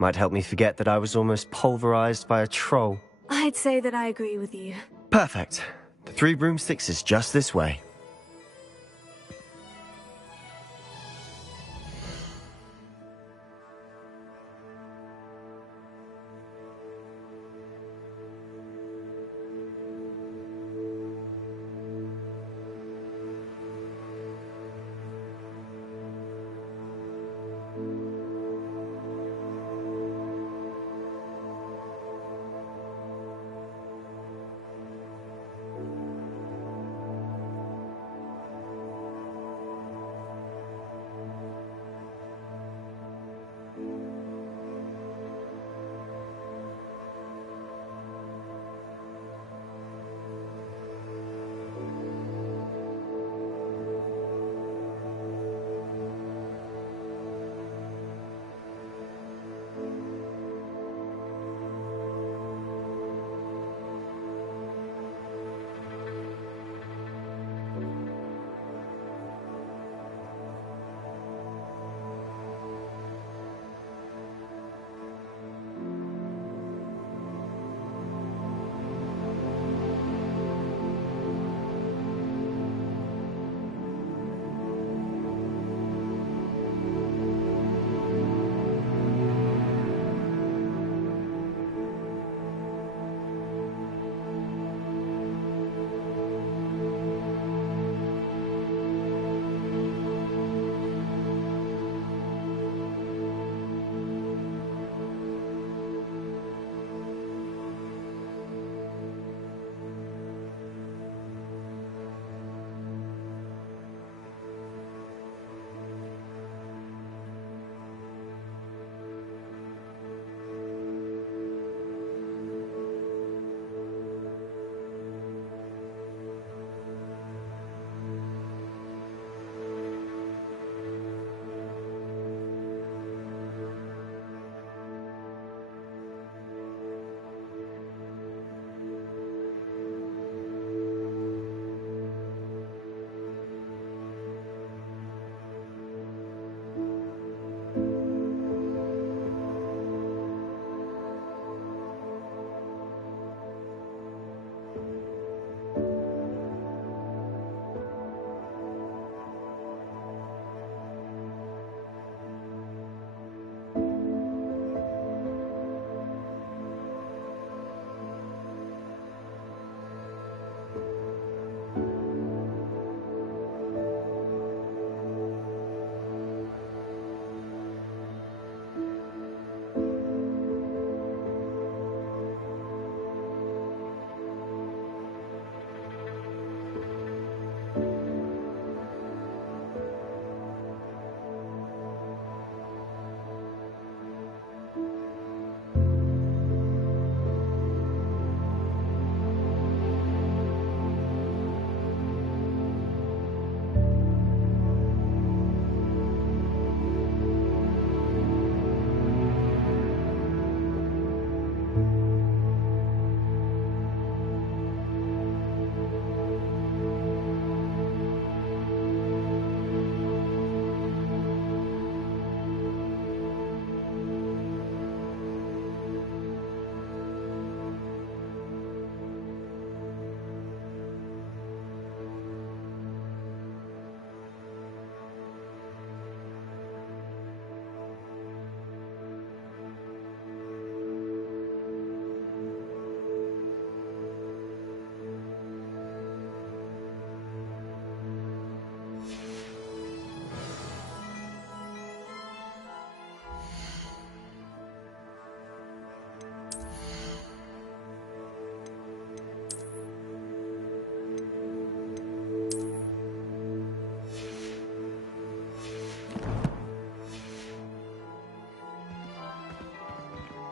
Might help me forget that I was almost pulverized by a troll. I'd say that I agree with you. Perfect. The 3 broomsticks is just this way.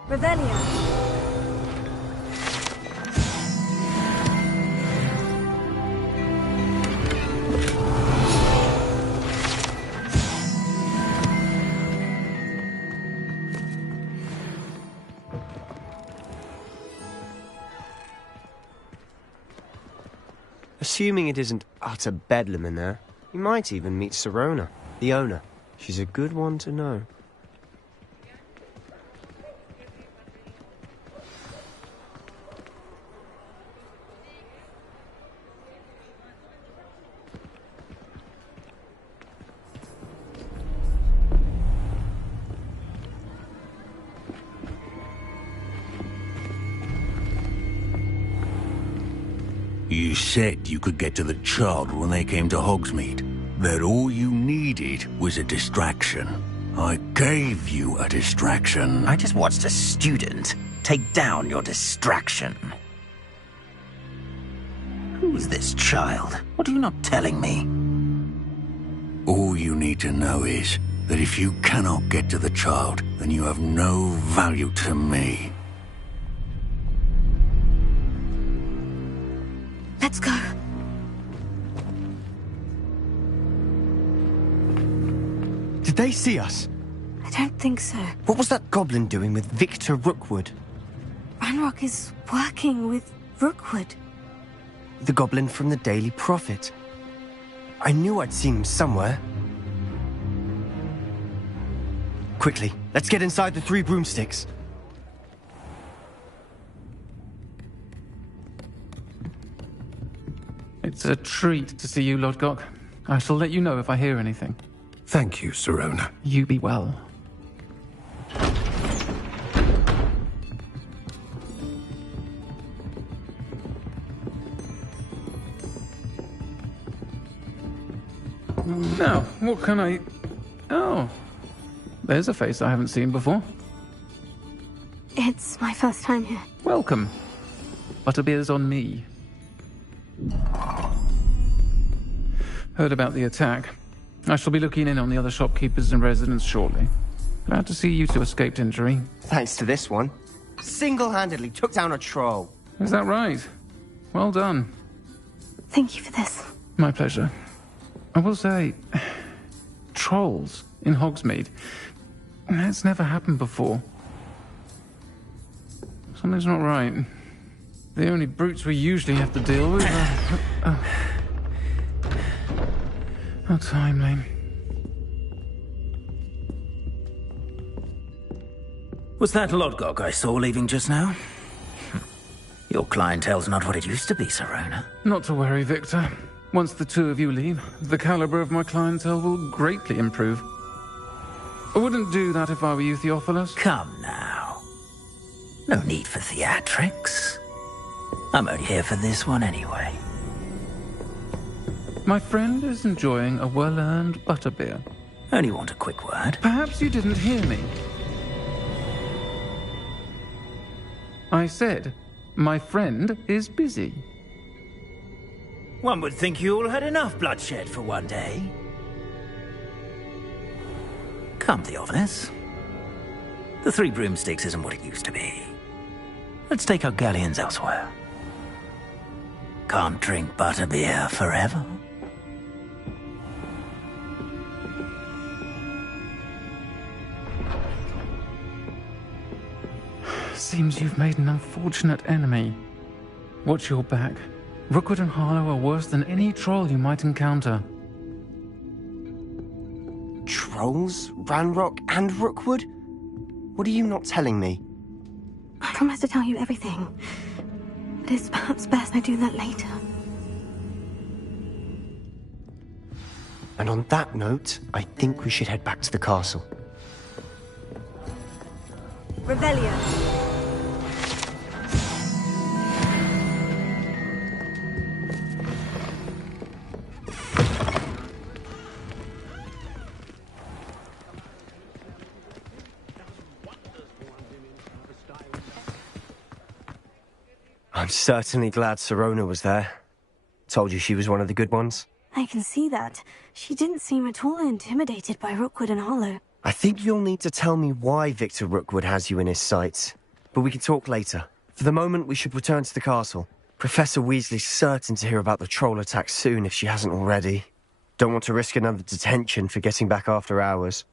Revelio. Assuming it isn't utter bedlam in there, you might even meet Sirona, the owner. She's a good one to know. You said you could get to the child when they came to Hogsmeade. That all you needed was a distraction. I gave you a distraction. I just watched a student take down your distraction. Who's this child? What are you not telling me? All you need to know is that if you cannot get to the child, then you have no value to me. Let's go. Did they see us? I don't think so. What was that goblin doing with Victor Rookwood? Ranrock is working with Rookwood. The goblin from the Daily Prophet. I knew I'd seen him somewhere. Quickly, let's get inside the 3 broomsticks. It's a treat to see you, Lodgok. I shall let you know if I hear anything. Thank you, Sirona. You be well. Now, what can I... Oh, there's a face I haven't seen before. It's my first time here. Welcome. Butterbeer's on me. Heard about the attack. I shall be looking in on the other shopkeepers and residents shortly. Glad to see you two escaped injury. Thanks to this one. Single-handedly took down a troll. Is that right? Well done. Thank you for this. My pleasure. I will say, trolls in Hogsmeade. That's never happened before. Something's not right. The only brutes we usually have to deal with are... How timely. Was that Lodgok I saw leaving just now? Your clientele's not what it used to be, Sirona. Not to worry, Victor. Once the two of you leave, the caliber of my clientele will greatly improve. I wouldn't do that if I were you, Theophilus. Come now. No need for theatrics. I'm only here for this one anyway. My friend is enjoying a well-earned butterbeer. Only want a quick word. Perhaps you didn't hear me. I said, my friend is busy. One would think you all had enough bloodshed for one day. Come, Theophilus. The 3 broomsticks isn't what it used to be. Let's take our galleons elsewhere. Can't drink butterbeer forever. Seems you've made an unfortunate enemy. Watch your back. Rookwood and Harlow are worse than any troll you might encounter. Trolls? Ranrock and Rookwood? What are you not telling me? I promise to tell you everything. But it's perhaps best I do that later. And on that note, I think we should head back to the castle. Revelio. I'm certainly glad Sirona was there. Told you she was one of the good ones. I can see that. She didn't seem at all intimidated by Rookwood and Harlow. I think you'll need to tell me why Victor Rookwood has you in his sights. But we can talk later. For the moment, we should return to the castle. Professor Weasley's certain to hear about the troll attack soon if she hasn't already. Don't want to risk another detention for getting back after hours.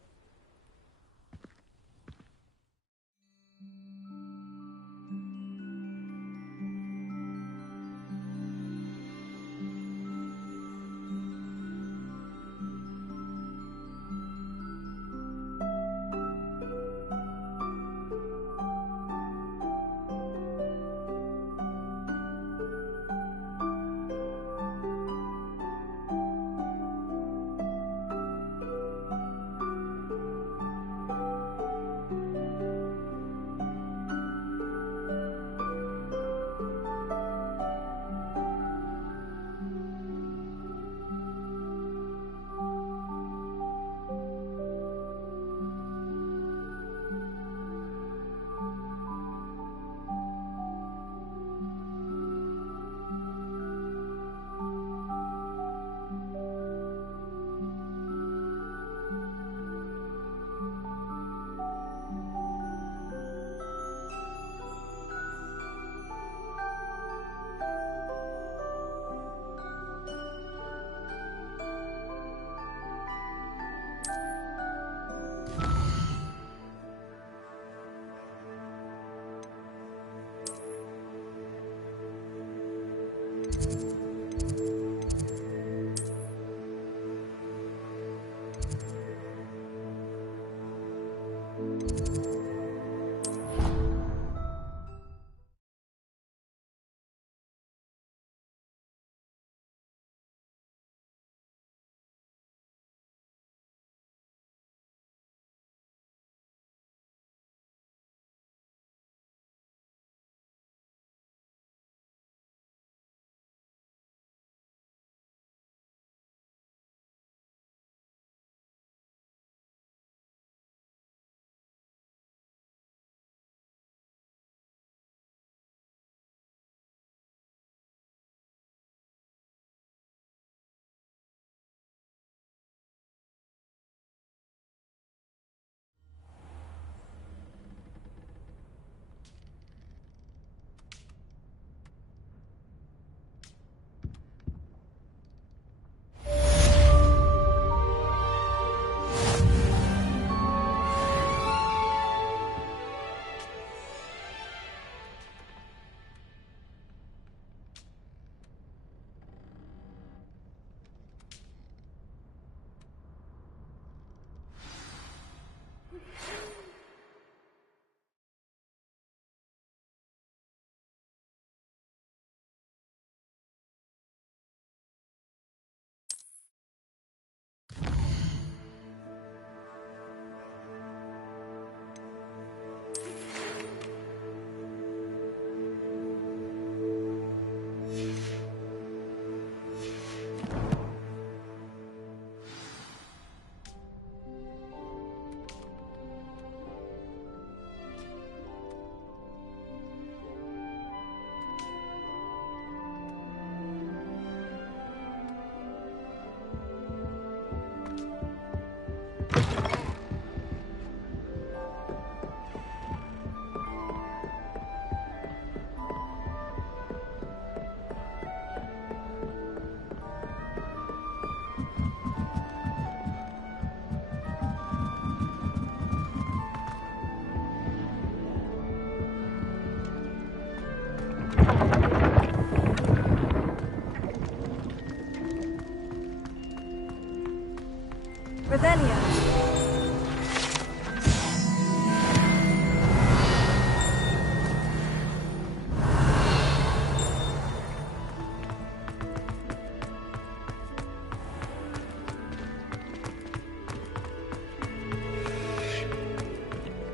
Revelio.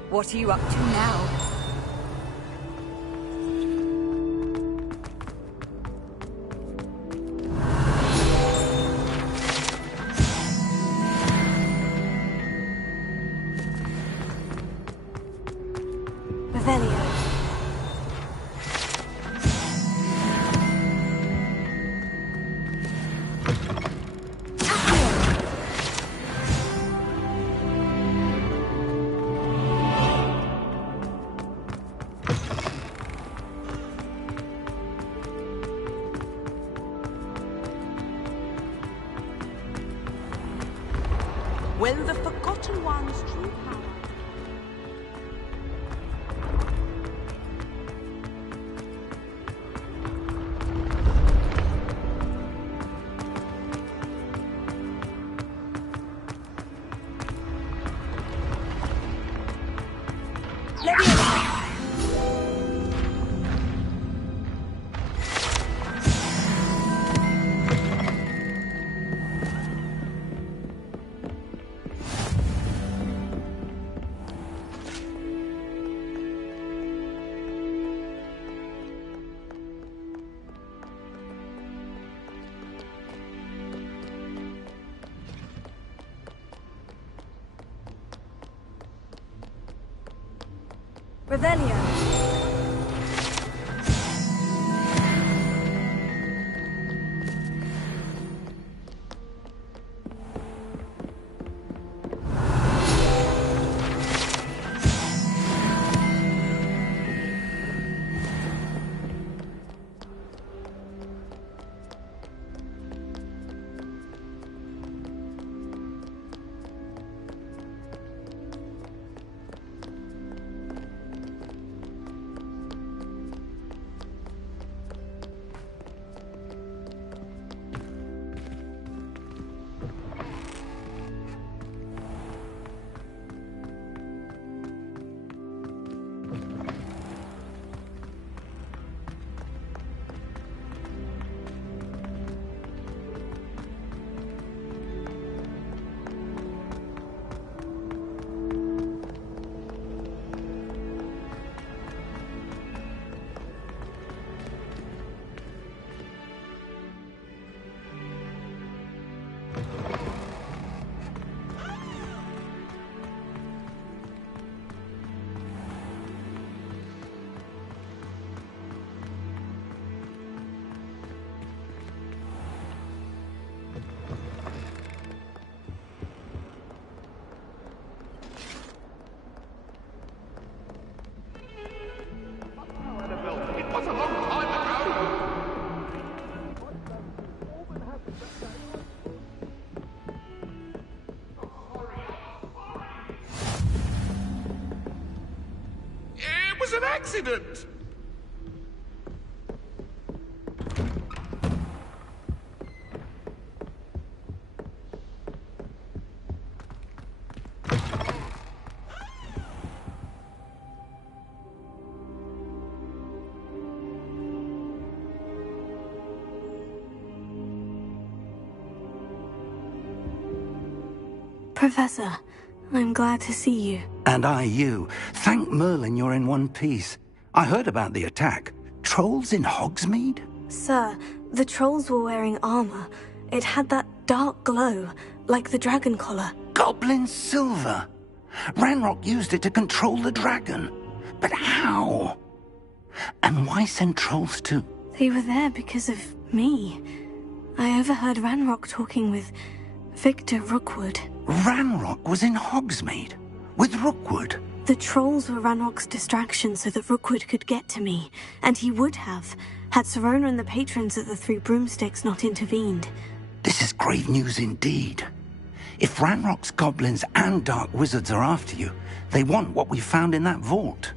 What are you up to now? Revelio. When the Forgotten One's true power... Revelio. It was an accident! Professor, I'm glad to see you. And I you. Thank Merlin you're in one piece. I heard about the attack. Trolls in Hogsmeade? Sir, the trolls were wearing armor. It had that dark glow, like the dragon collar. Goblin silver! Ranrock used it to control the dragon. But how? And why send trolls too? They were there because of me. I overheard Ranrock talking with Victor Rookwood. Ranrock was in Hogsmeade with Rookwood. The trolls were Ranrock's distraction so that Rookwood could get to me, and he would have, had Serona and the patrons at the Three Broomsticks not intervened. This is grave news indeed. If Ranrock's goblins and dark wizards are after you, they want what we found in that vault.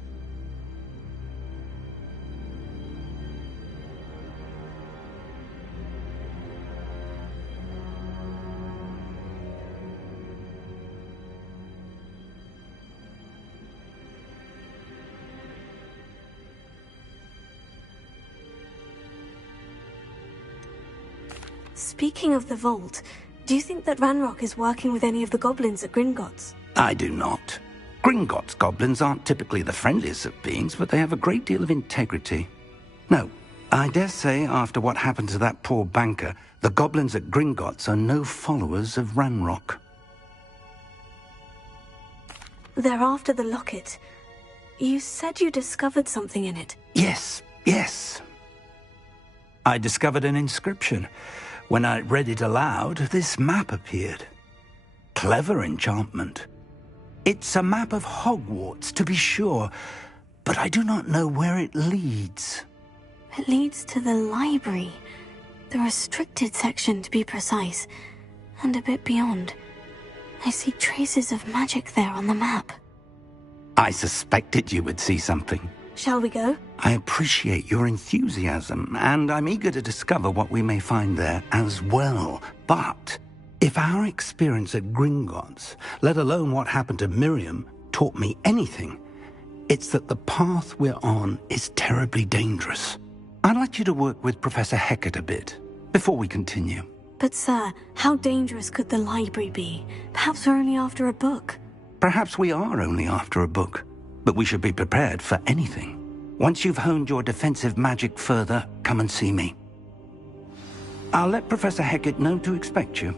Speaking of the vault, do you think that Ranrock is working with any of the goblins at Gringotts? I do not. Gringotts goblins aren't typically the friendliest of beings, but they have a great deal of integrity. No, I dare say after what happened to that poor banker, the goblins at Gringotts are no followers of Ranrock. They're after the locket. You said you discovered something in it. Yes. I discovered an inscription. When I read it aloud, this map appeared. Clever enchantment. It's a map of Hogwarts, to be sure, but I do not know where it leads. It leads to the library. The restricted section, to be precise. And a bit beyond. I see traces of magic there on the map. I suspected you would see something. Shall we go? I appreciate your enthusiasm, and I'm eager to discover what we may find there as well. But if our experience at Gringotts, let alone what happened to Miriam, taught me anything, it's that the path we're on is terribly dangerous. I'd like you to work with Professor Hecat a bit before we continue. But sir, how dangerous could the library be? Perhaps we're only after a book. Perhaps we are only after a book, but we should be prepared for anything. Once you've honed your defensive magic further, come and see me. I'll let Professor Hecat know to expect you.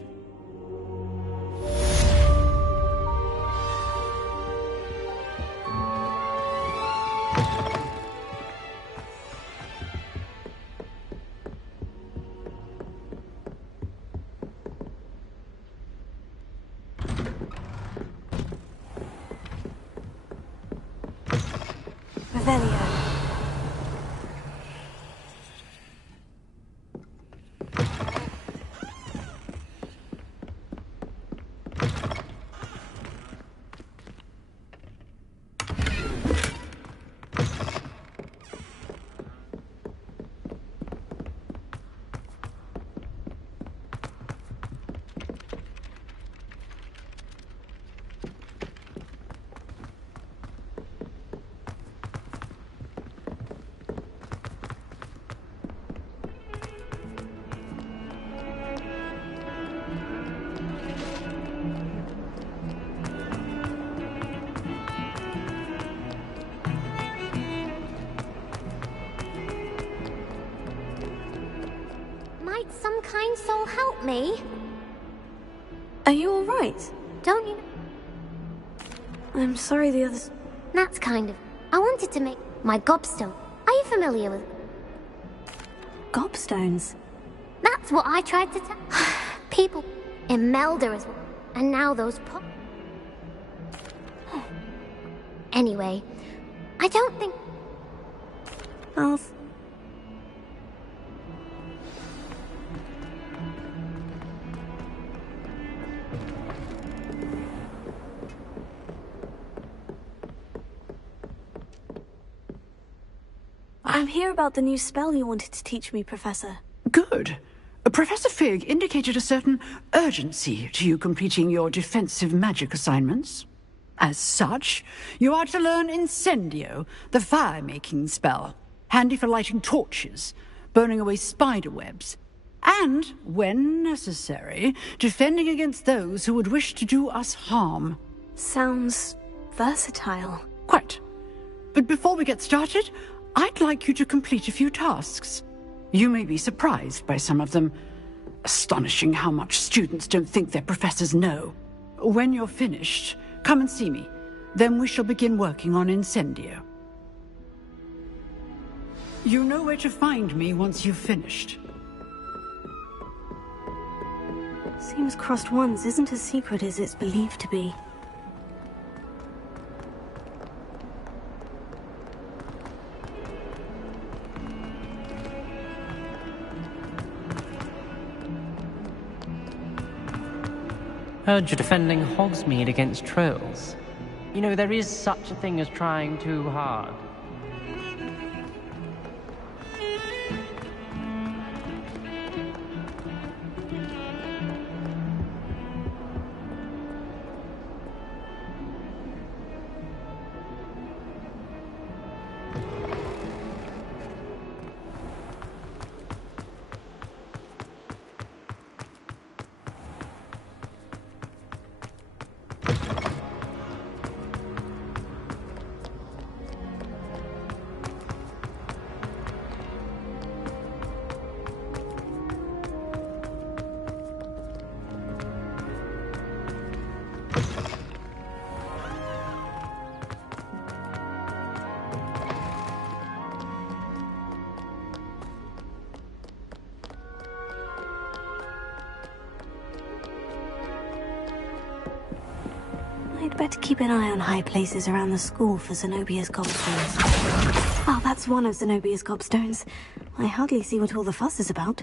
Some kind soul help me? Are you alright? Don't you? I'm sorry the others... That's kind of... I wanted to make my gobstone. Are you familiar with... Gobstones? That's what I tried to tell... People in Melda as well. And now those Anyway, I don't think... I'm here about the new spell you wanted to teach me, Professor. Good. Professor Fig indicated a certain urgency to you completing your defensive magic assignments. As such, you are to learn Incendio, the fire-making spell, handy for lighting torches, burning away spider webs, and, when necessary, defending against those who would wish to do us harm. Sounds versatile. Quite. But before we get started, I'd like you to complete a few tasks. You may be surprised by some of them. Astonishing how much students don't think their professors know. When you're finished, come and see me. Then we shall begin working on Incendio. You know where to find me once you've finished. Seems Crossed Wands isn't as secret as it's believed to be. Heard you're defending Hogsmeade against trolls. You know, there is such a thing as trying too hard. I'd better keep an eye on high places around the school for Zenobia's gobstones. Well, that's one of Zenobia's gobstones. I hardly see what all the fuss is about.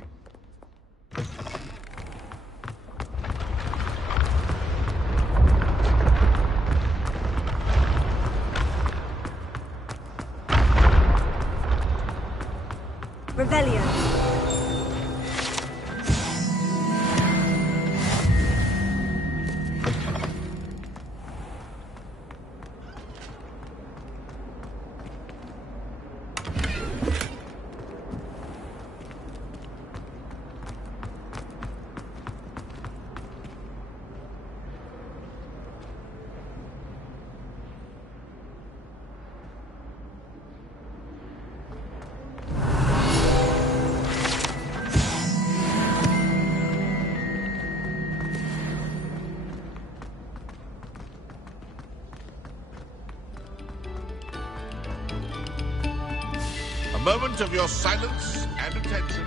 Revelio. A moment of your silence and attention.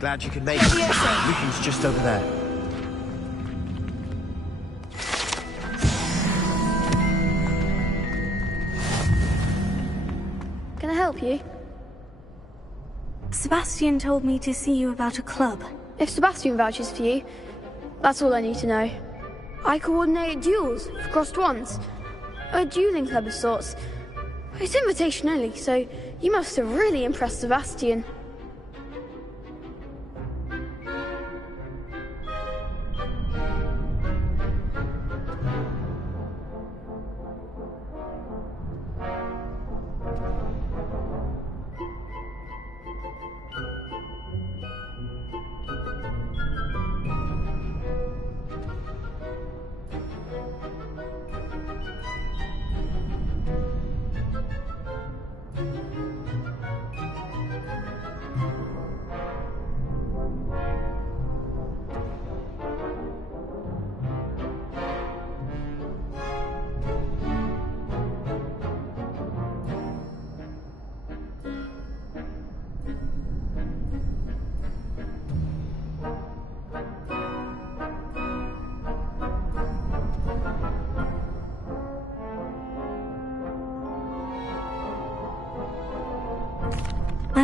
Glad you could make it. Lucan's just over there. Can I help you? Sebastian told me to see you about a club. If Sebastian vouches for you, that's all I need to know. I coordinate duels for Crossed Wands. A dueling club of sorts. It's invitation only, so you must have really impressed Sebastian.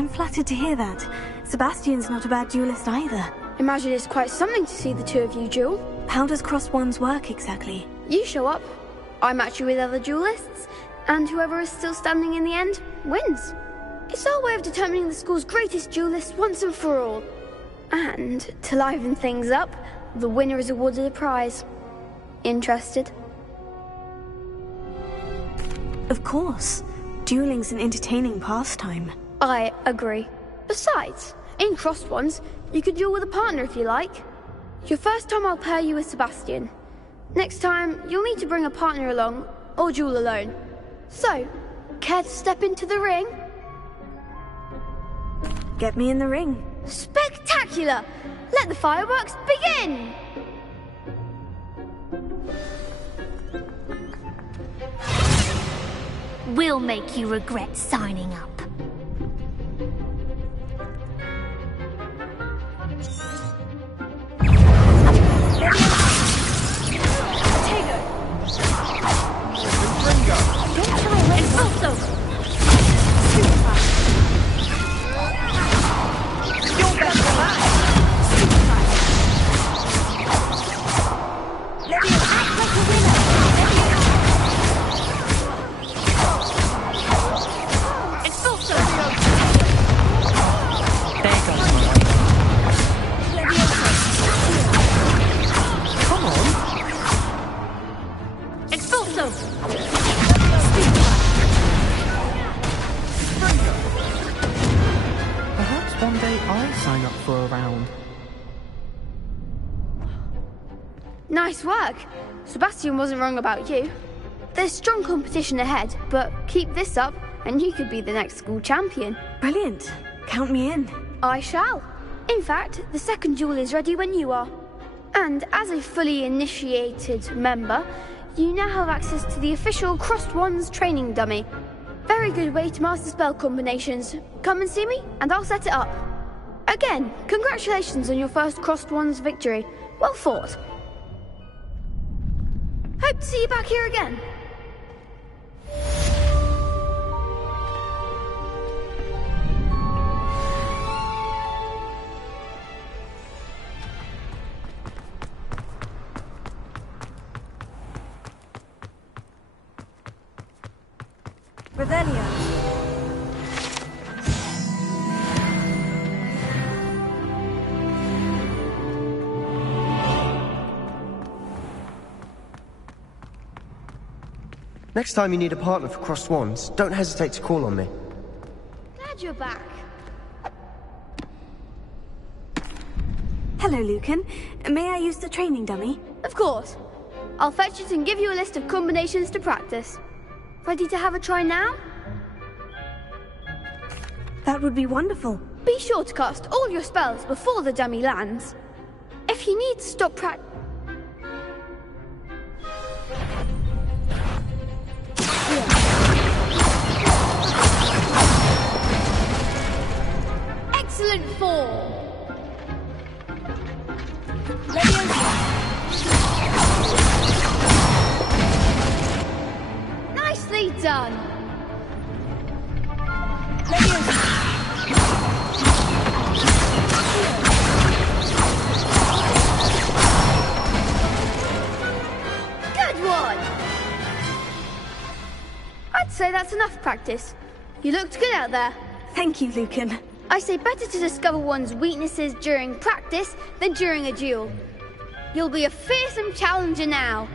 I'm flattered to hear that. Sebastian's not a bad duelist either. Imagine it's quite something to see the two of you duel. How does cross wands work exactly? You show up, I match you with other duelists, and whoever is still standing in the end wins. It's our way of determining the school's greatest duelist once and for all. And to liven things up, the winner is awarded a prize. Interested? Of course. Dueling's an entertaining pastime. I agree. Besides, in crossed ones, you could duel with a partner if you like. Your first time I'll pair you with Sebastian. Next time, you'll need to bring a partner along, or duel alone. So, care to step into the ring? Get me in the ring. Spectacular! Let the fireworks begin! We'll make you regret signing up. Perhaps one day I'll sign up for a round. Nice work. Sebastian wasn't wrong about you. There's strong competition ahead, but keep this up and you could be the next school champion. Brilliant. Count me in. I shall. In fact, the second duel is ready when you are. And as a fully initiated member, you now have access to the official Crossed Wands training dummy. Very good way to master spell combinations. Come and see me, and I'll set it up. Again, congratulations on your first Crossed Wands victory. Well fought. Hope to see you back here again. Revelio. Next time you need a partner for crossed wands, don't hesitate to call on me. Glad you're back. Hello, Lucan. May I use the training dummy? Of course. I'll fetch it and give you a list of combinations to practice. Ready to have a try now? That would be wonderful. Be sure to cast all your spells before the dummy lands. If you need to stop Excellent form! Nicely done! Good one! I'd say that's enough practice. You looked good out there. Thank you, Lucan. I say better to discover one's weaknesses during practice than during a duel. You'll be a fearsome challenger now.